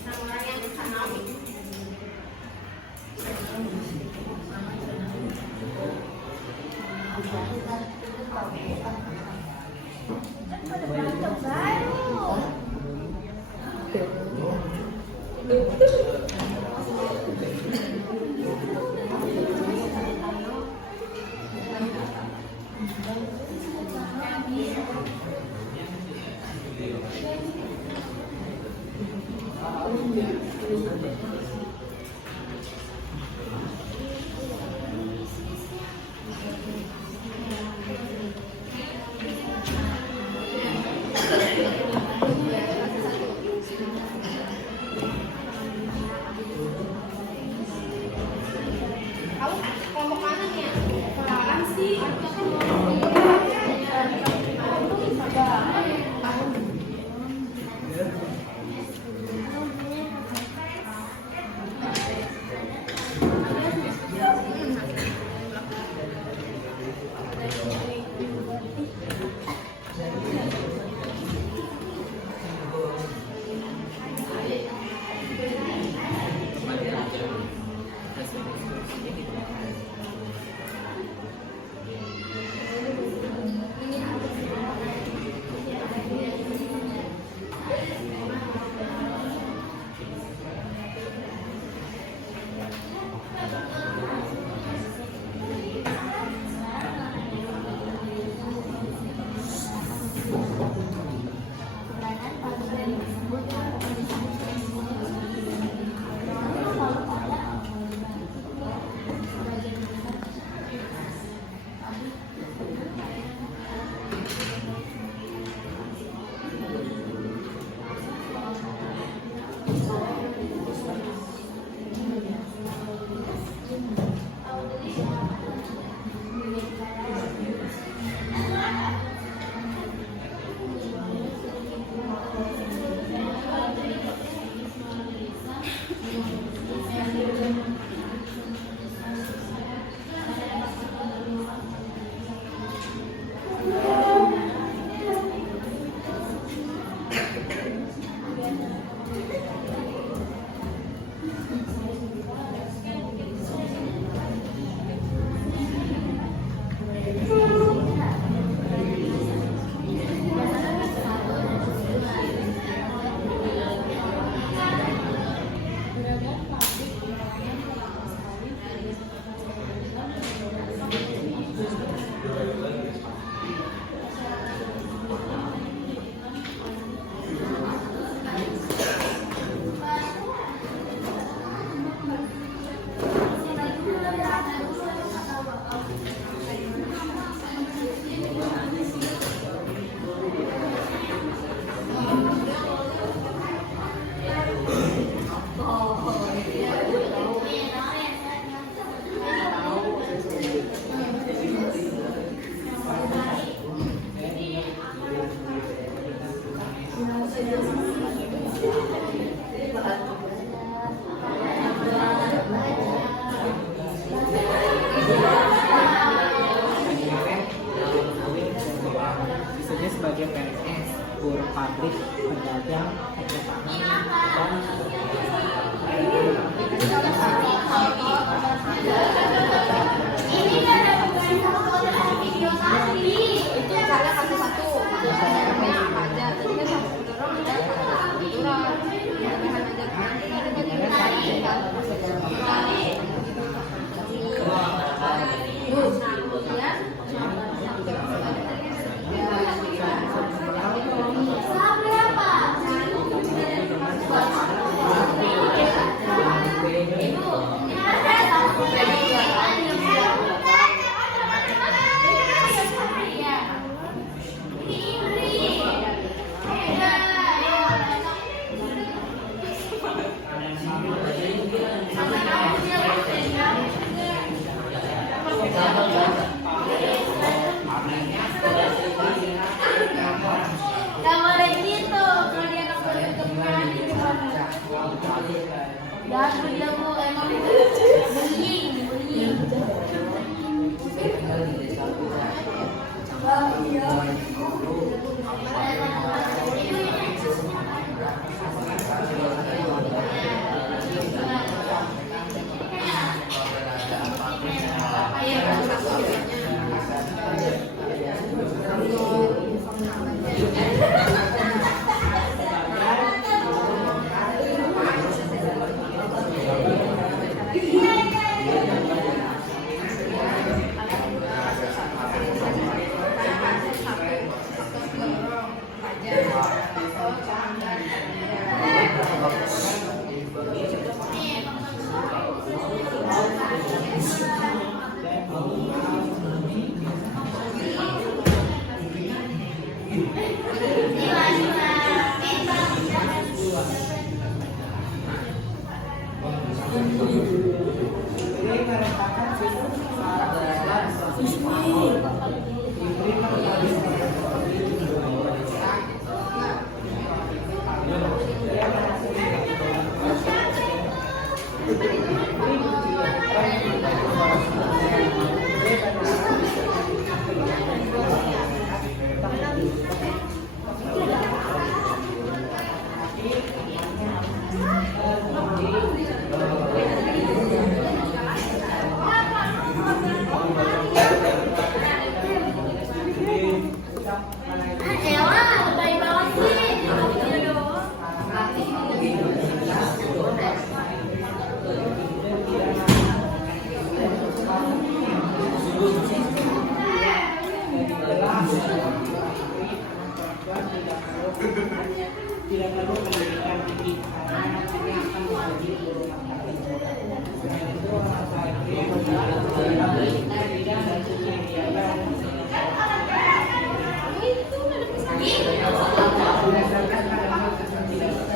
Nama orang yang Sanawi. Kamu kelompok mana nih? Kenalan sih. Misalnya sebagai PNS, buruh pabrik, pedagang, pedagang, Ini ada pembahasan video tadi. Itu misalnya kasus 1, misalnya apa aja. Tadi kan sama pendorong ada aturan, bahan ajar nanti ada bagian tadi. Ya, dia mau emang bullying. Ella, baik banget sih. Tidak perlu pendidikan tinggi karena nantinya akan menjadi guru matematika. Selain itu, orang tua itu pendidikan dan cuci biaya berdasarkan kalimat kesenjangan.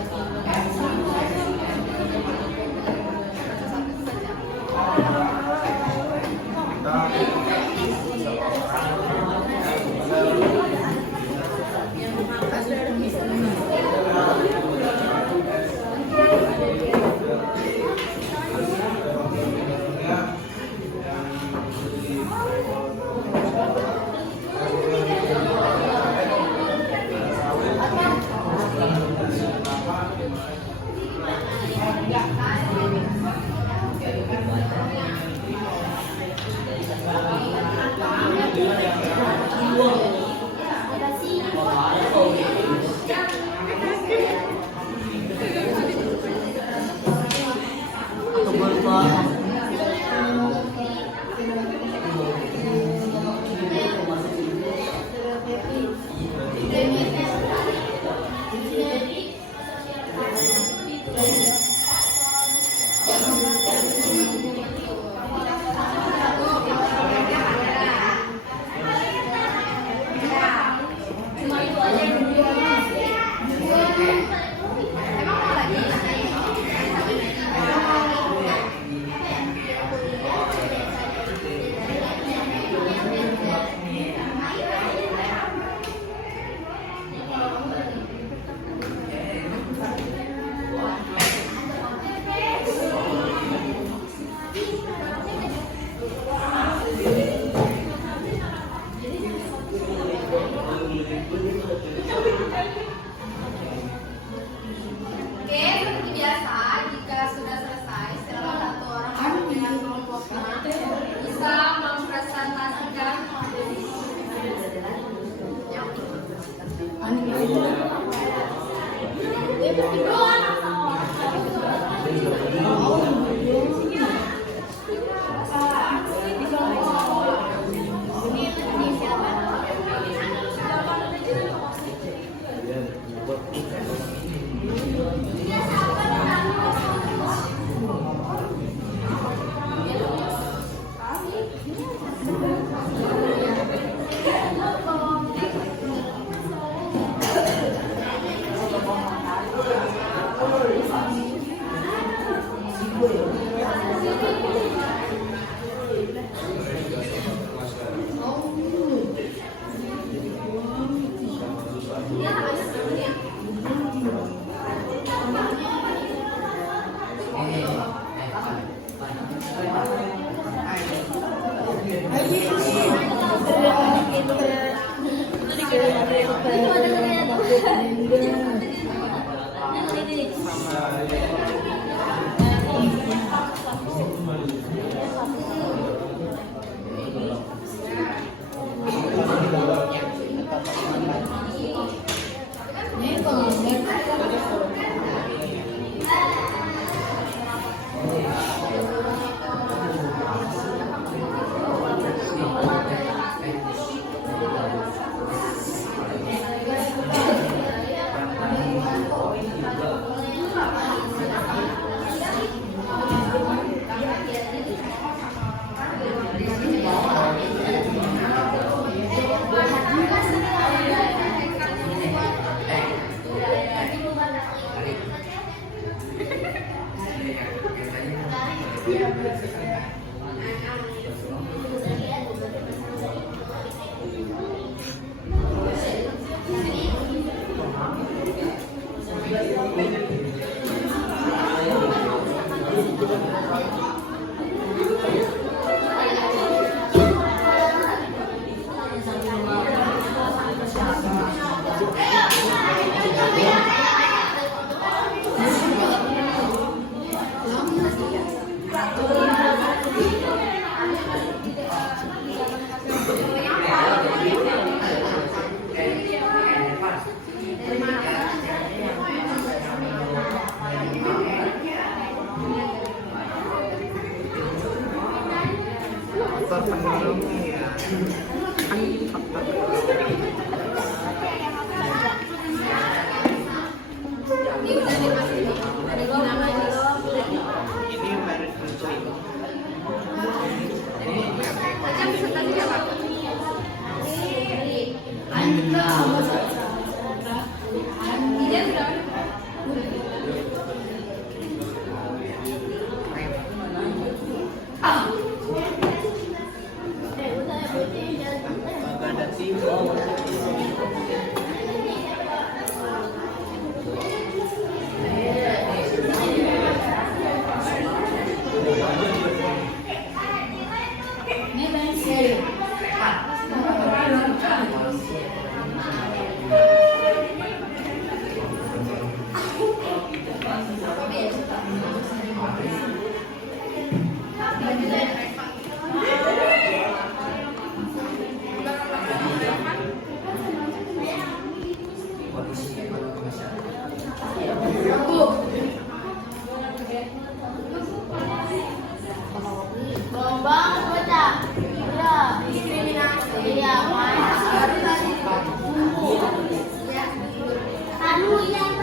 Oke, seperti biasa, jika sudah selesai, salah satu orang dengan kelompoknya bisa mempresentasikan Faktor pendorongnya ya. Kan faktor Ini udah dimasukin. Ada nama ini. ini merit mencuri. Baca presentasi siapa? Ida sudah. Ada tim. Gelombang baca. Iya. Diskriminasi. Iya. Anu yang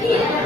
Iya.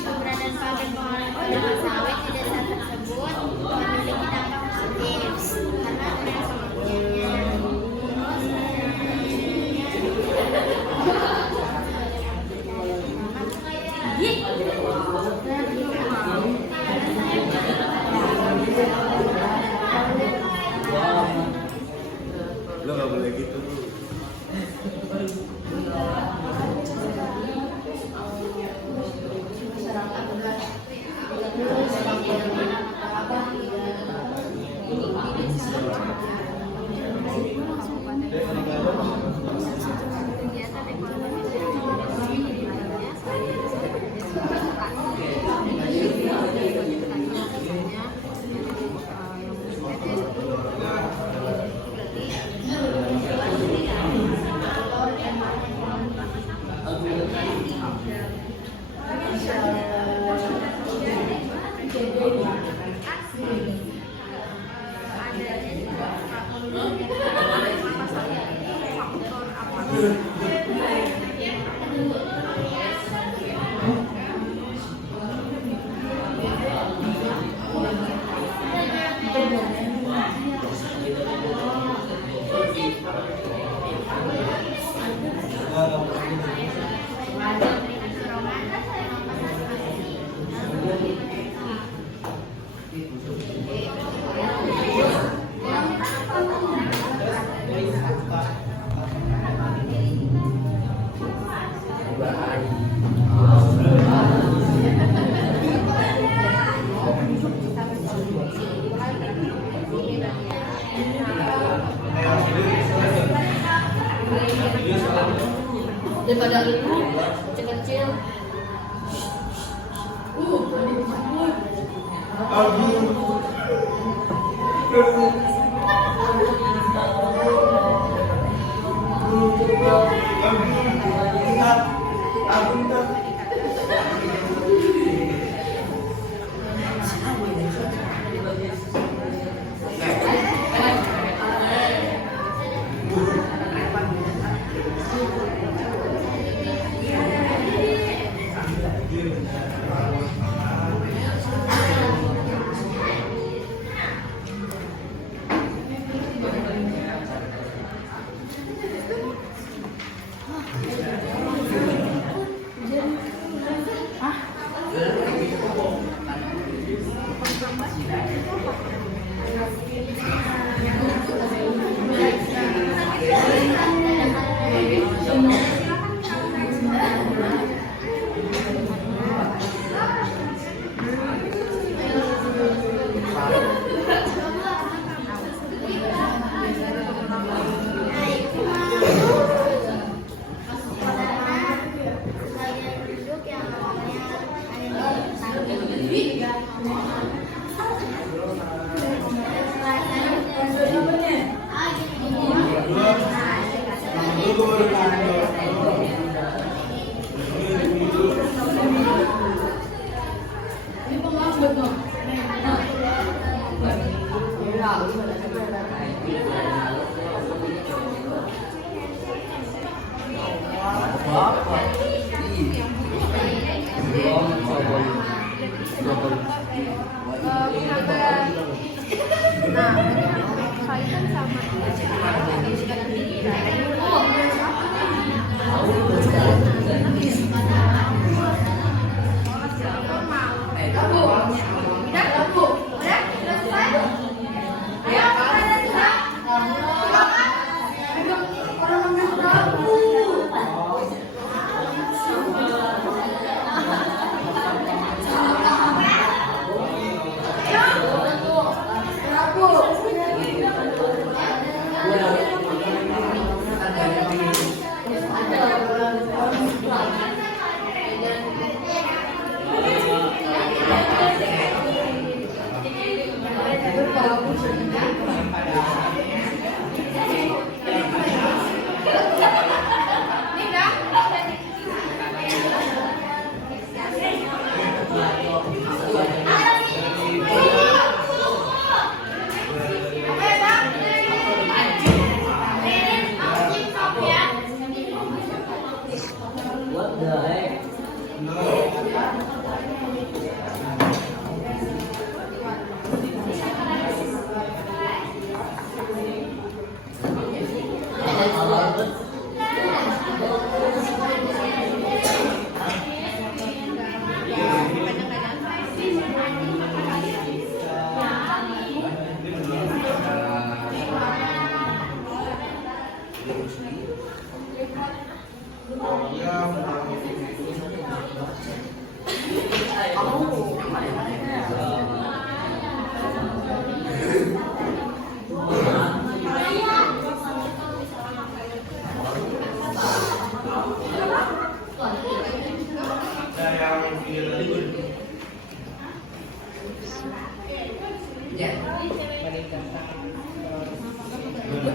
Keberadaan pabrik pengolahan kelapa sawit di desa tersebut memiliki dampak positif karena tren sepertinya. Lo nggak boleh gitu. Daripada lu kecil-kecil.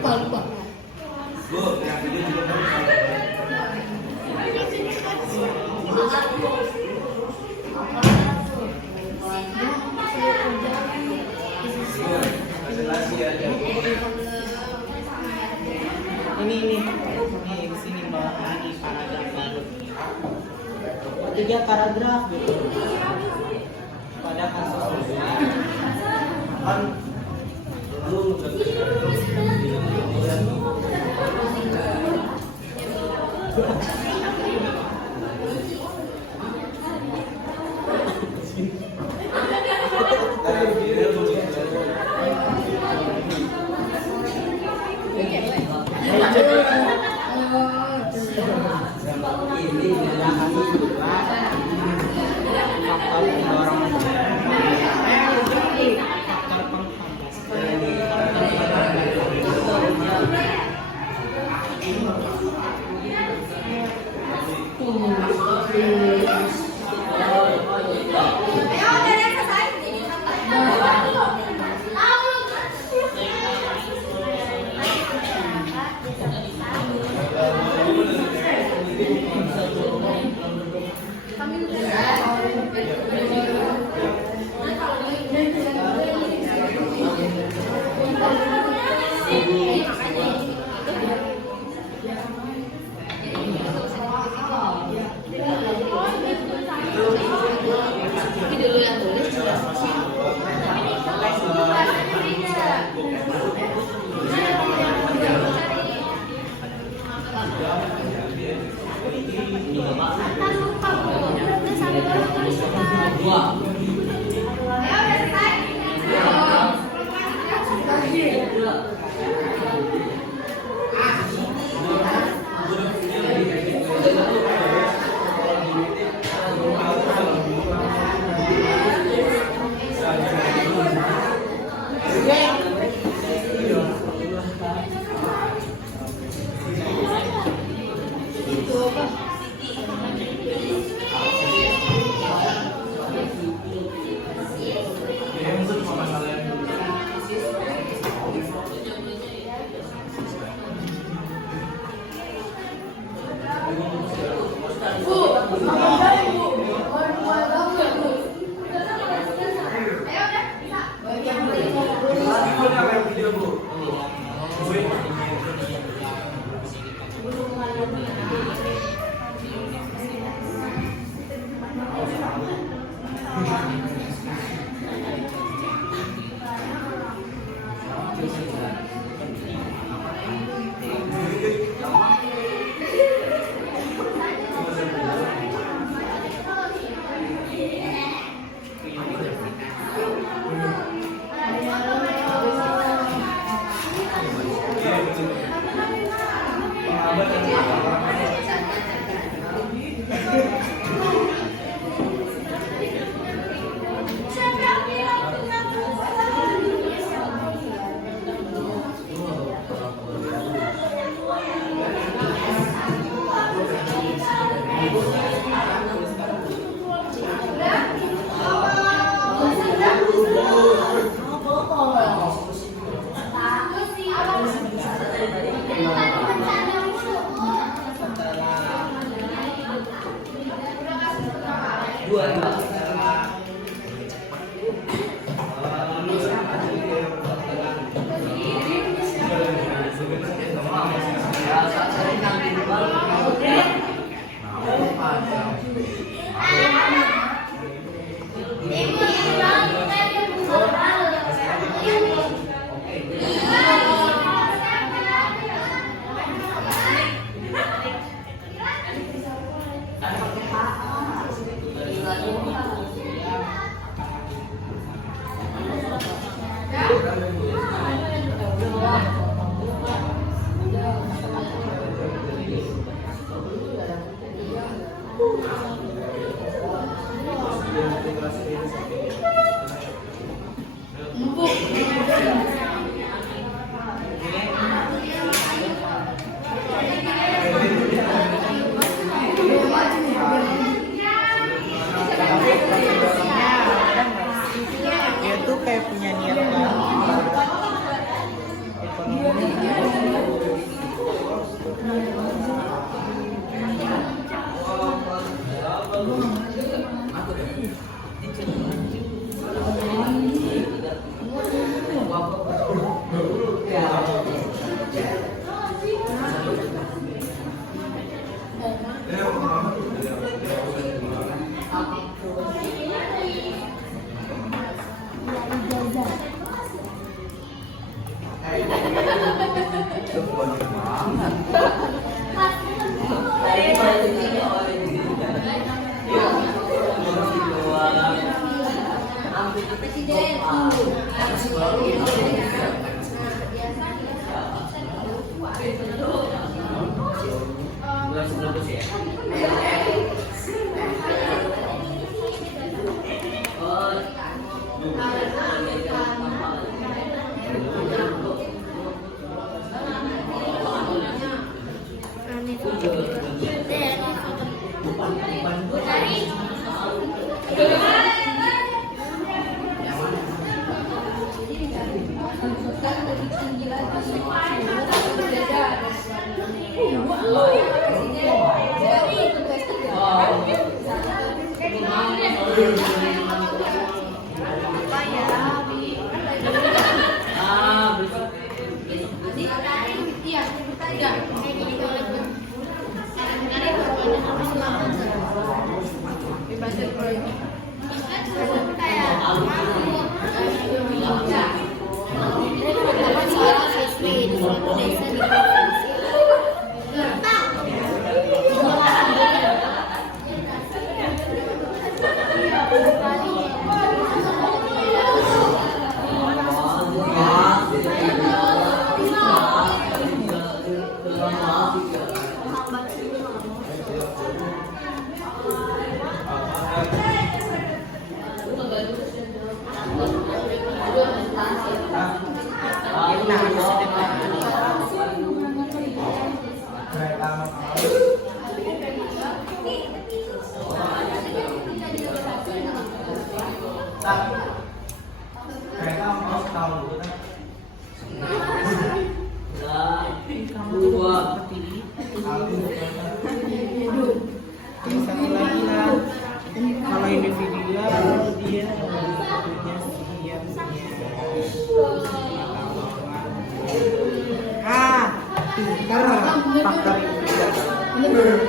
Lupa. Bu, yang video juga Ini di sini bawah ini paragraf baru. Tiga paragraf gitu. Pada kasusnya kan lu ini adalah faktor pendorong faktor Ayo, udah selesai. Ini dulu yang tulis. Ibu, Presiden. Yang satu lagi lah, kalau individual dia punya pintar faktor individual.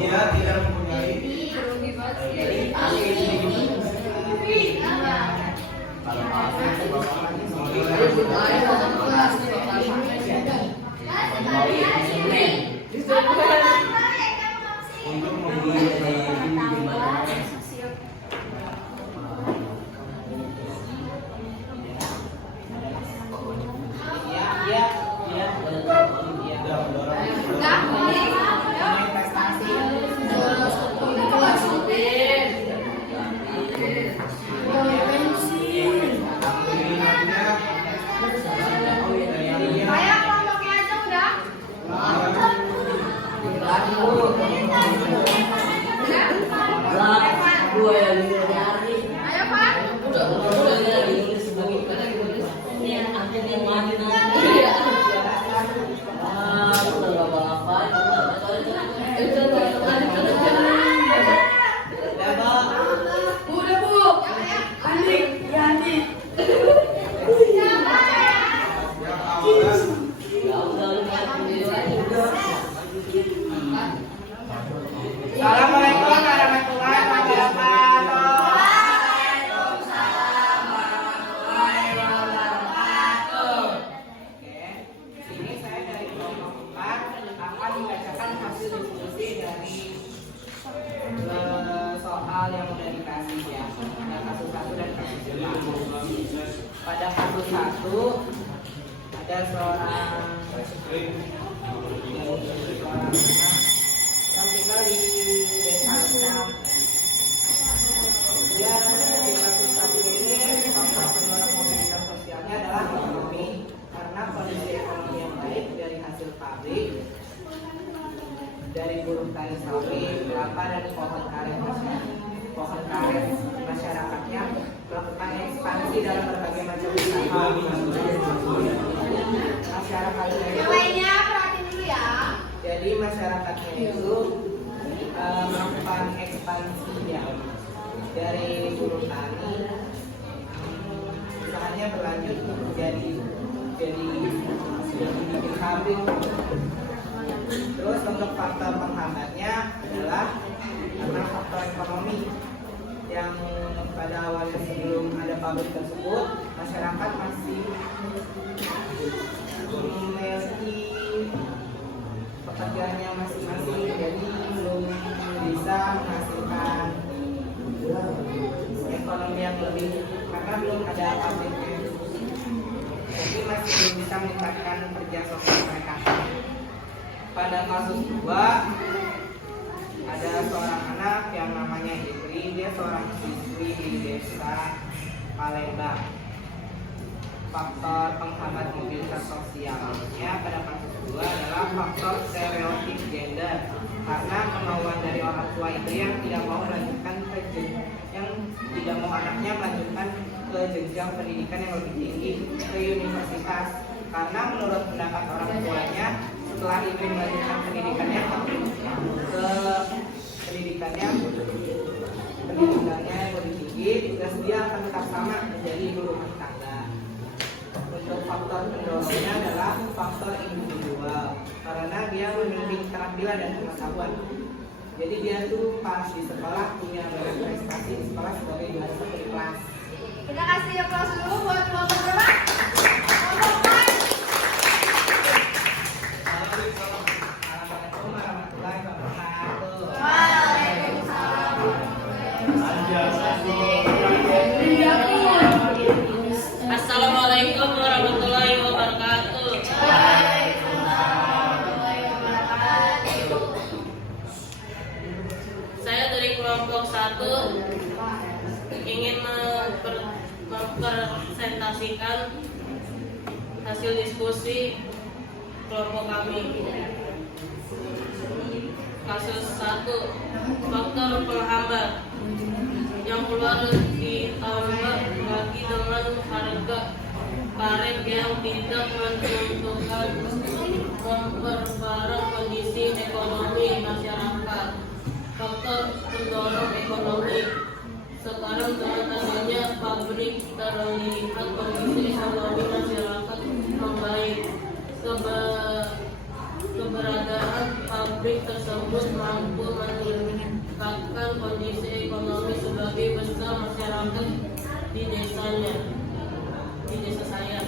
Dia tidak mempunyai Untuk pada kasus 1 ada seorang anak yang tinggal di desanya. Dia di kasus 1 ini faktor pendorong mobilitas sosialnya adalah ekonomi, karena kondisi ekonomi yang baik dari hasil pabrik, dari buruh tani sawit, kelapa dan pohon karet masyarakatnya melakukan ekspansi dalam berbagai macam usaha. Masyarakatnya Yang lainnya perhatiin dulu ya. jadi masyarakatnya itu melakukan ekspansi ya, dari buruh tani, usahanya berlanjut jadi bikin pabrik. Terus untuk faktor penghambatnya adalah karena faktor ekonomi, yang pada awalnya sebelum ada pabrik tersebut masyarakat masih memiliki pekerjaannya masing-masing, jadi belum bisa menghasilkan ekonomi yang lebih karena belum ada pabriknya, jadi masih belum bisa meningkatkan kerja sosial mereka. Pada kasus 2 ada seorang anak yang namanya Idri, dia seorang siswi di desa Palembang. Faktor penghambat mobilitas sosialnya pada kasus 2 adalah faktor stereotip gender, karena kemauan dari orang tua itu yang tidak mau melanjutkan tidak mau anaknya melanjutkan ke jenjang pendidikan yang lebih tinggi, ke universitas, karena menurut pendapat orang tuanya setelah Idri melanjutkan pendidikannya yang lebih tinggi, tugas dia akan tetap sama, menjadi ibu rumah tangga. Untuk faktor pendorongnya adalah faktor individual, karena dia memiliki keterampilan dan pengetahuan. Jadi dia tuh pas di sekolah punya banyak prestasi di sekolah sebagai juara satu di kelas. Kita kasih aplaus dulu buat kelompok berapa? Kelompok 4. Assalamualaikum warahmatullahi wabarakatuh. Waalaikumsalam. Assalamualaikum warahmatullahi wabarakatuh. Saya dari kelompok 1 ingin mempresentasikan hasil diskusi kelompok kami. Kasus 1, faktor penghambat yang keluar ditambah lagi dengan harga karet yang tidak menentukan, memperparah kondisi ekonomi masyarakat. Faktor pendorong ekonomi, sekarang dengan adanya pabrik terlihat kondisi ekonomi masyarakat membaik. Keberadaan pabrik tersebut mampu meningkatkan kondisi ekonomi sebagai besar masyarakat di desa saya.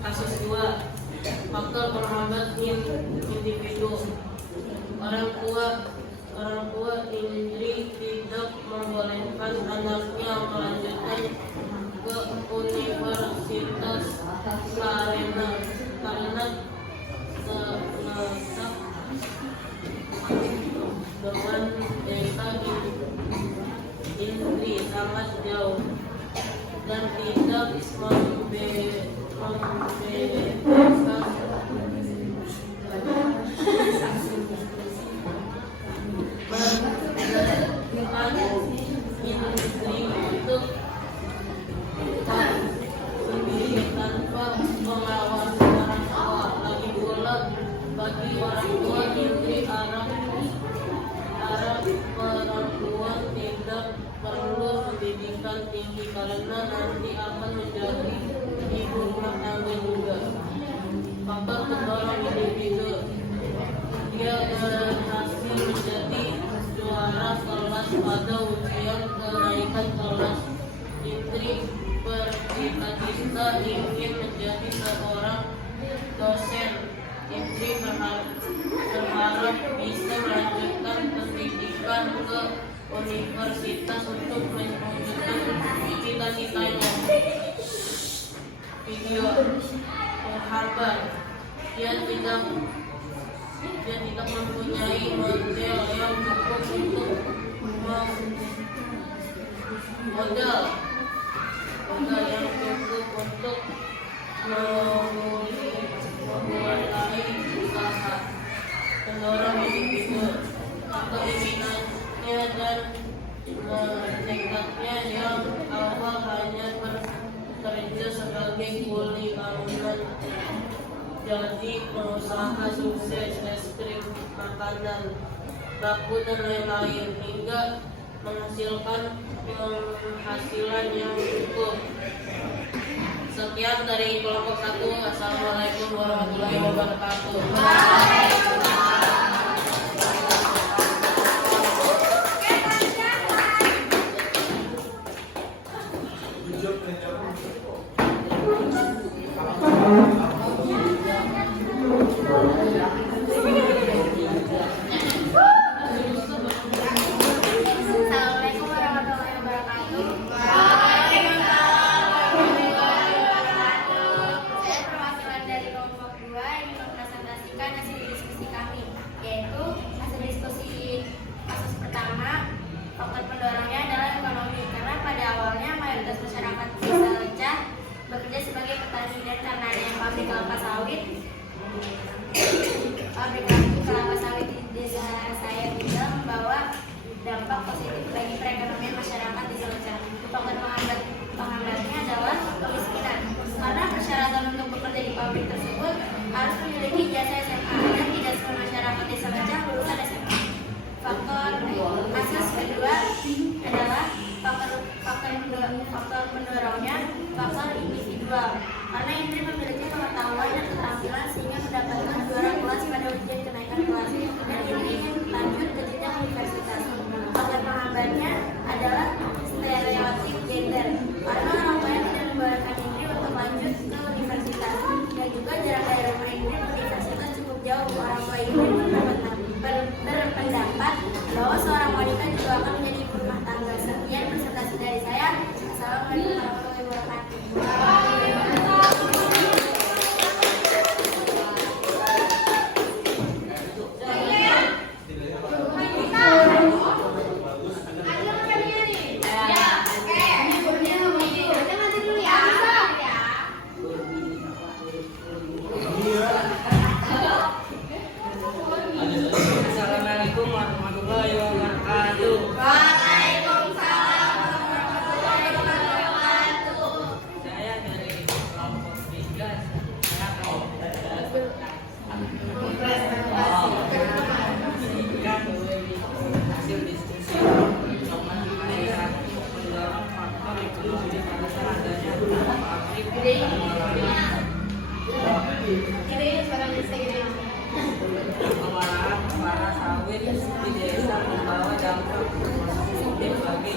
Kasus 2, faktor penghambat individu. Orang tua Indri tidak membolehkan anaknya melanjutkan ke Universitas Sarena karena seletak dengan desa Indri sangat jauh dan tidak Indri untuk sendiri tanpa pengawasan orang tua. Lagi pula bagi orang tua Indri arah perempuan tidak perlu pendidikan tinggi karena nanti akan menjadi ibu rumah tangga juga. Faktor pendorong individu, dia berhasil menjadi juara kelas pada ujian kenaikan kelas. Indri bercita-cita ingin menjadi seorang dosen. Indri berharap bisa melanjutkan pendidikan ke universitas untuk mewujudkan cita-citanya. video penghargaan. Dia tidak mempunyai model yang cukup untuk modal yang cukup untuk memulai usaha. Mendorong individu keinginannya dan tekadnya yang awal hanya bekerja sebagai kuli bangunan jadi pengusaha sukses es krim, makanan baku dan lain-lain hingga menghasilkan penghasilan yang cukup. Sekian dari kelompok 1. Assalamualaikum warahmatullahi wabarakatuh. Assalamualaikum warahmatullahi wabarakatuh. Saya perwakilan dari kelompok 2 yang mempresentasikan hasil diskusi kami, yaitu hasil diskusi kasus pertama. Faktor pendorongnya adalah ekonomi, karena pada awalnya mayoritas masyarakat desa Lecah bekerja sebagai petani, dan karena adanya pabrik kelapa sawit di desa saya juga membawa dampak positif bagi perekonomian masyarakat di Lecah. Faktor penghambatnya adalah kemiskinan, karena persyaratan untuk bekerja di pabrik tersebut harus memiliki ijazah SMA, dan tidak semua masyarakat desa Lecah lulusan SMA. Faktor kedua adalah faktor pendorongnya faktor individual, karena indri memiliki pengetahuan dan keterampilan sehingga mendapatkan juara kelas pada ujian kenaikan kelas, dan indri ingin lanjut ke jenjang universitas. Faktor penghambatnya adalah stereotip gender, karena orang tuanya tidak membolehkan indri untuk lanjut ke universitas, dan juga jarak dari rumah indri ke universitas cukup jauh. Orang tua indri berpendapat bahwa seorang wanita juga akan menjadi ibu rumah tangga. Sekian presentasi dari saya. Assalamualaikum warahmatullahi wabarakatuh. Assalamualaikum warahmatullahi wabarakatuh. Waalaikumsalam warahmatullahi wabarakatuh. Saya dari kelompok 3. Saya akan mempresentasikan hasil diskusi mengenai mendorong faktor ekonomi pada saat adanya pabrik pengolahan kelapa sawit di desa membawa dampak positif bagi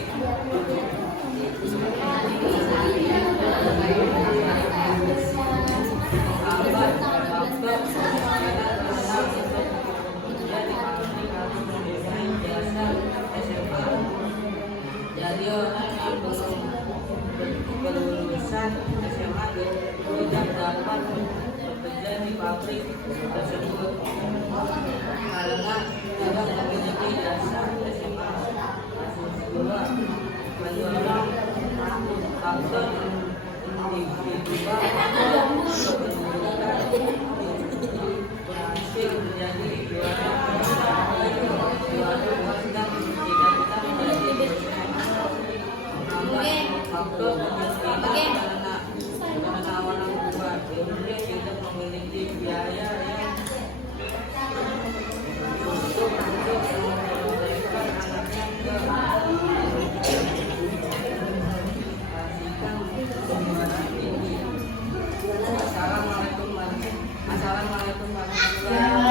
jadi orang yang belum lulusan SMA tidak dapat bekerja di pabrik tersebut karena tidak memiliki ijazah SMA. Kasus 2 mendorong faktor individual berhasil menjadi juara dan cita-cita menjadi dosen. Faktor kemiskinan karena orang tua indri tidak memiliki biaya yang untuk menyelesaikan anaknya ke pendidikan tinggi. Assalamualaikum warahmatullahi wabarakatuh.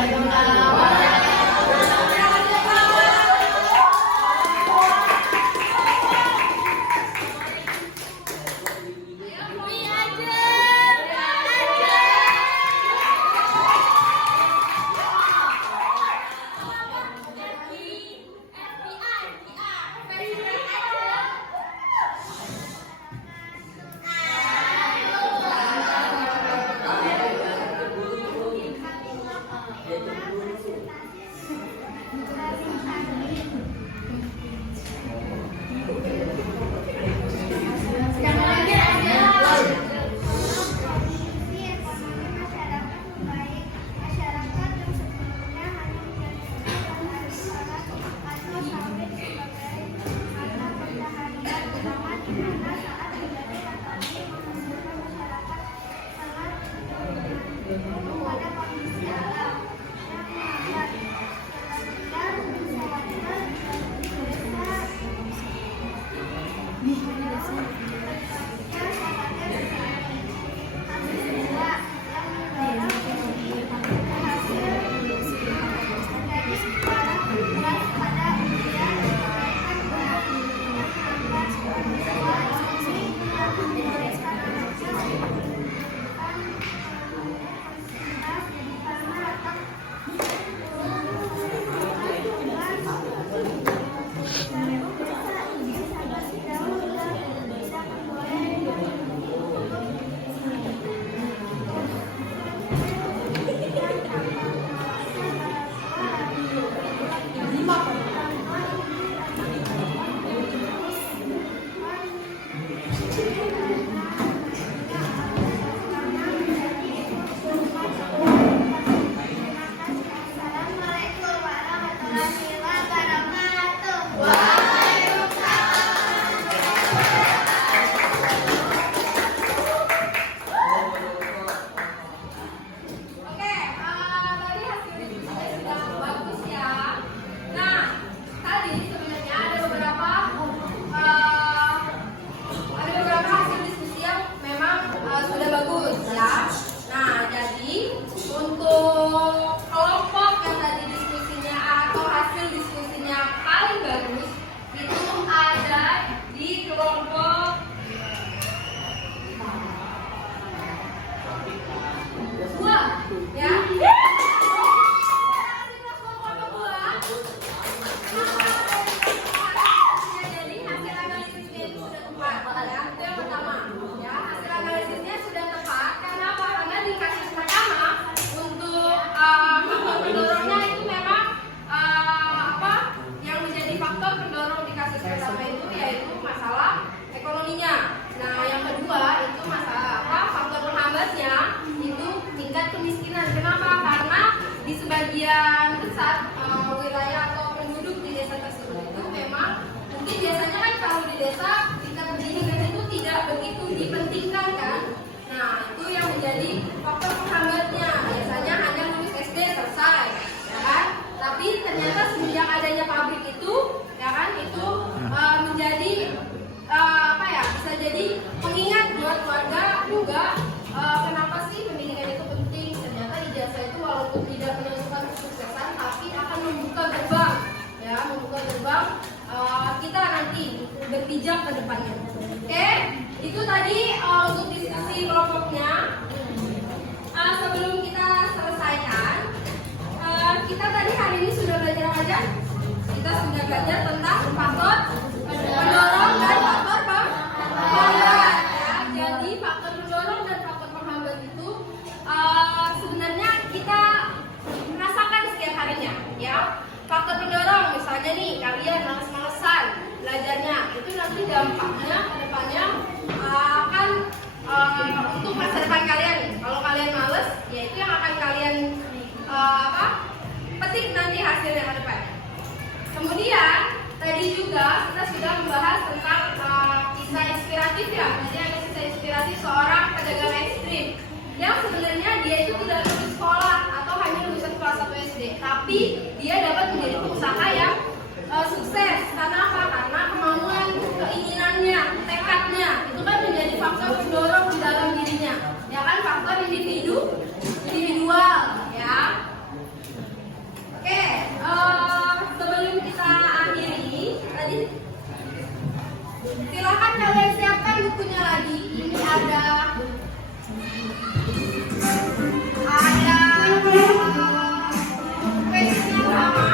sebagian besar wilayah atau penduduk di desa tersebut itu memang mungkin biasanya kan kalau di desa tingkat pendidikan itu tidak begitu dipentingkan kan. Nah itu yang menjadi faktor penghambatnya, biasanya hanya lulus SD selesai ya kan. Tapi ternyata semenjak adanya pabrik itu ya kan itu menjadi apa ya, bisa jadi pengingat buat keluarga juga. Kenapa sih pendidikan itu penting? Ternyata ijazah itu walaupun tidak menentukan kesuksesan, tapi akan membuka gerbang, ya, membuka gerbang kita nanti berpijak ke depannya. Oke, itu tadi untuk diskusi kelompoknya. Sebelum kita selesaikan, kita tadi hari ini sudah belajar apa aja? Kita sudah belajar tentang faktor pendorong dan faktor penghambat. Ya, jadi faktor pendorong dan faktor penghambat itu sebenarnya kita rasakan setiap harinya, ya. Faktor pendorong misalnya nih kalian males-malesan belajarnya, itu nanti dampaknya ke depannya akan untuk masa depan kalian. Kalau kalian males, ya itu yang akan kalian petik nanti hasilnya ke depan. Kemudian tadi juga kita sudah membahas tentang kisah inspiratif ya. Jadi ada kisah inspiratif seorang pedagang ekstrim yang sebenarnya dia itu tidak lulus sekolah atau hanya lulusan kelas 1 SD, tapi dia dapat menjadi pengusaha yang sukses. Karena apa? Karena kemauan, keinginannya, tekadnya itu kan menjadi faktor pendorong di dalam dirinya. Ya kan, faktor individual ya. Oke, sebelum kita akhiri tadi, silakan kalian siapkan bukunya lagi. Ini ada page-nya sama,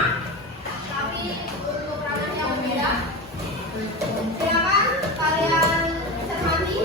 tapi untuk ranah yang berbeda. Silakan kalian cermati.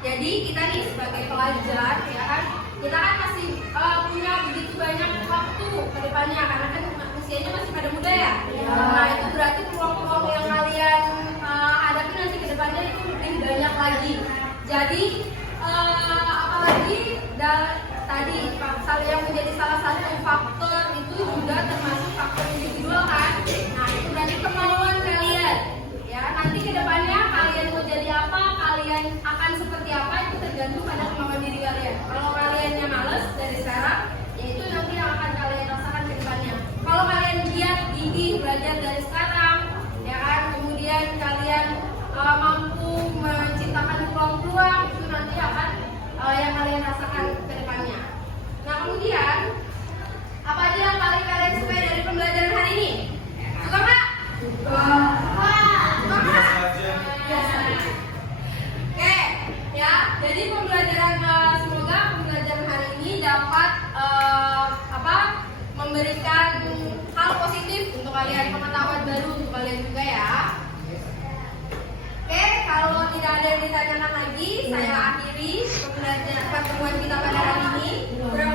Jadi kita nih sebagai pelajar ya kan, kita kan masih punya begitu banyak waktu ke depannya karena kan usianya masih pada muda ya. Nah itu berarti peluang-peluang yang kalian hadapi nanti ke depannya itu lebih banyak lagi. Jadi apalagi tadi yang menjadi salah satu faktor itu juga termasuk faktor individual kan. Nah itu berarti kemauan kalian. Ya, nanti ke depannya kalian mau jadi apa, kalian akan seperti apa itu tergantung pada kemauan diri kalian. Kalau kaliannya males dari sekarang, ya itu nanti yang akan kalian rasakan ke depannya. Kalau kalian giat, gigih, belajar dari sekarang, ya kan, kemudian kalian mampu menciptakan peluang-peluang, itu nanti akan yang kalian rasakan ke depannya. Nah kemudian, apa aja yang paling kalian suka dari pembelajaran hari ini? Suka nggak? Oke, ya. Jadi pembelajaran semoga pembelajaran hari ini dapat memberikan memberikan hal positif untuk kalian, pengetahuan baru untuk kalian juga ya. Oke, kalau tidak ada yang ditanyakan lagi, saya akhiri pertemuan kita pada hari ini. Kurang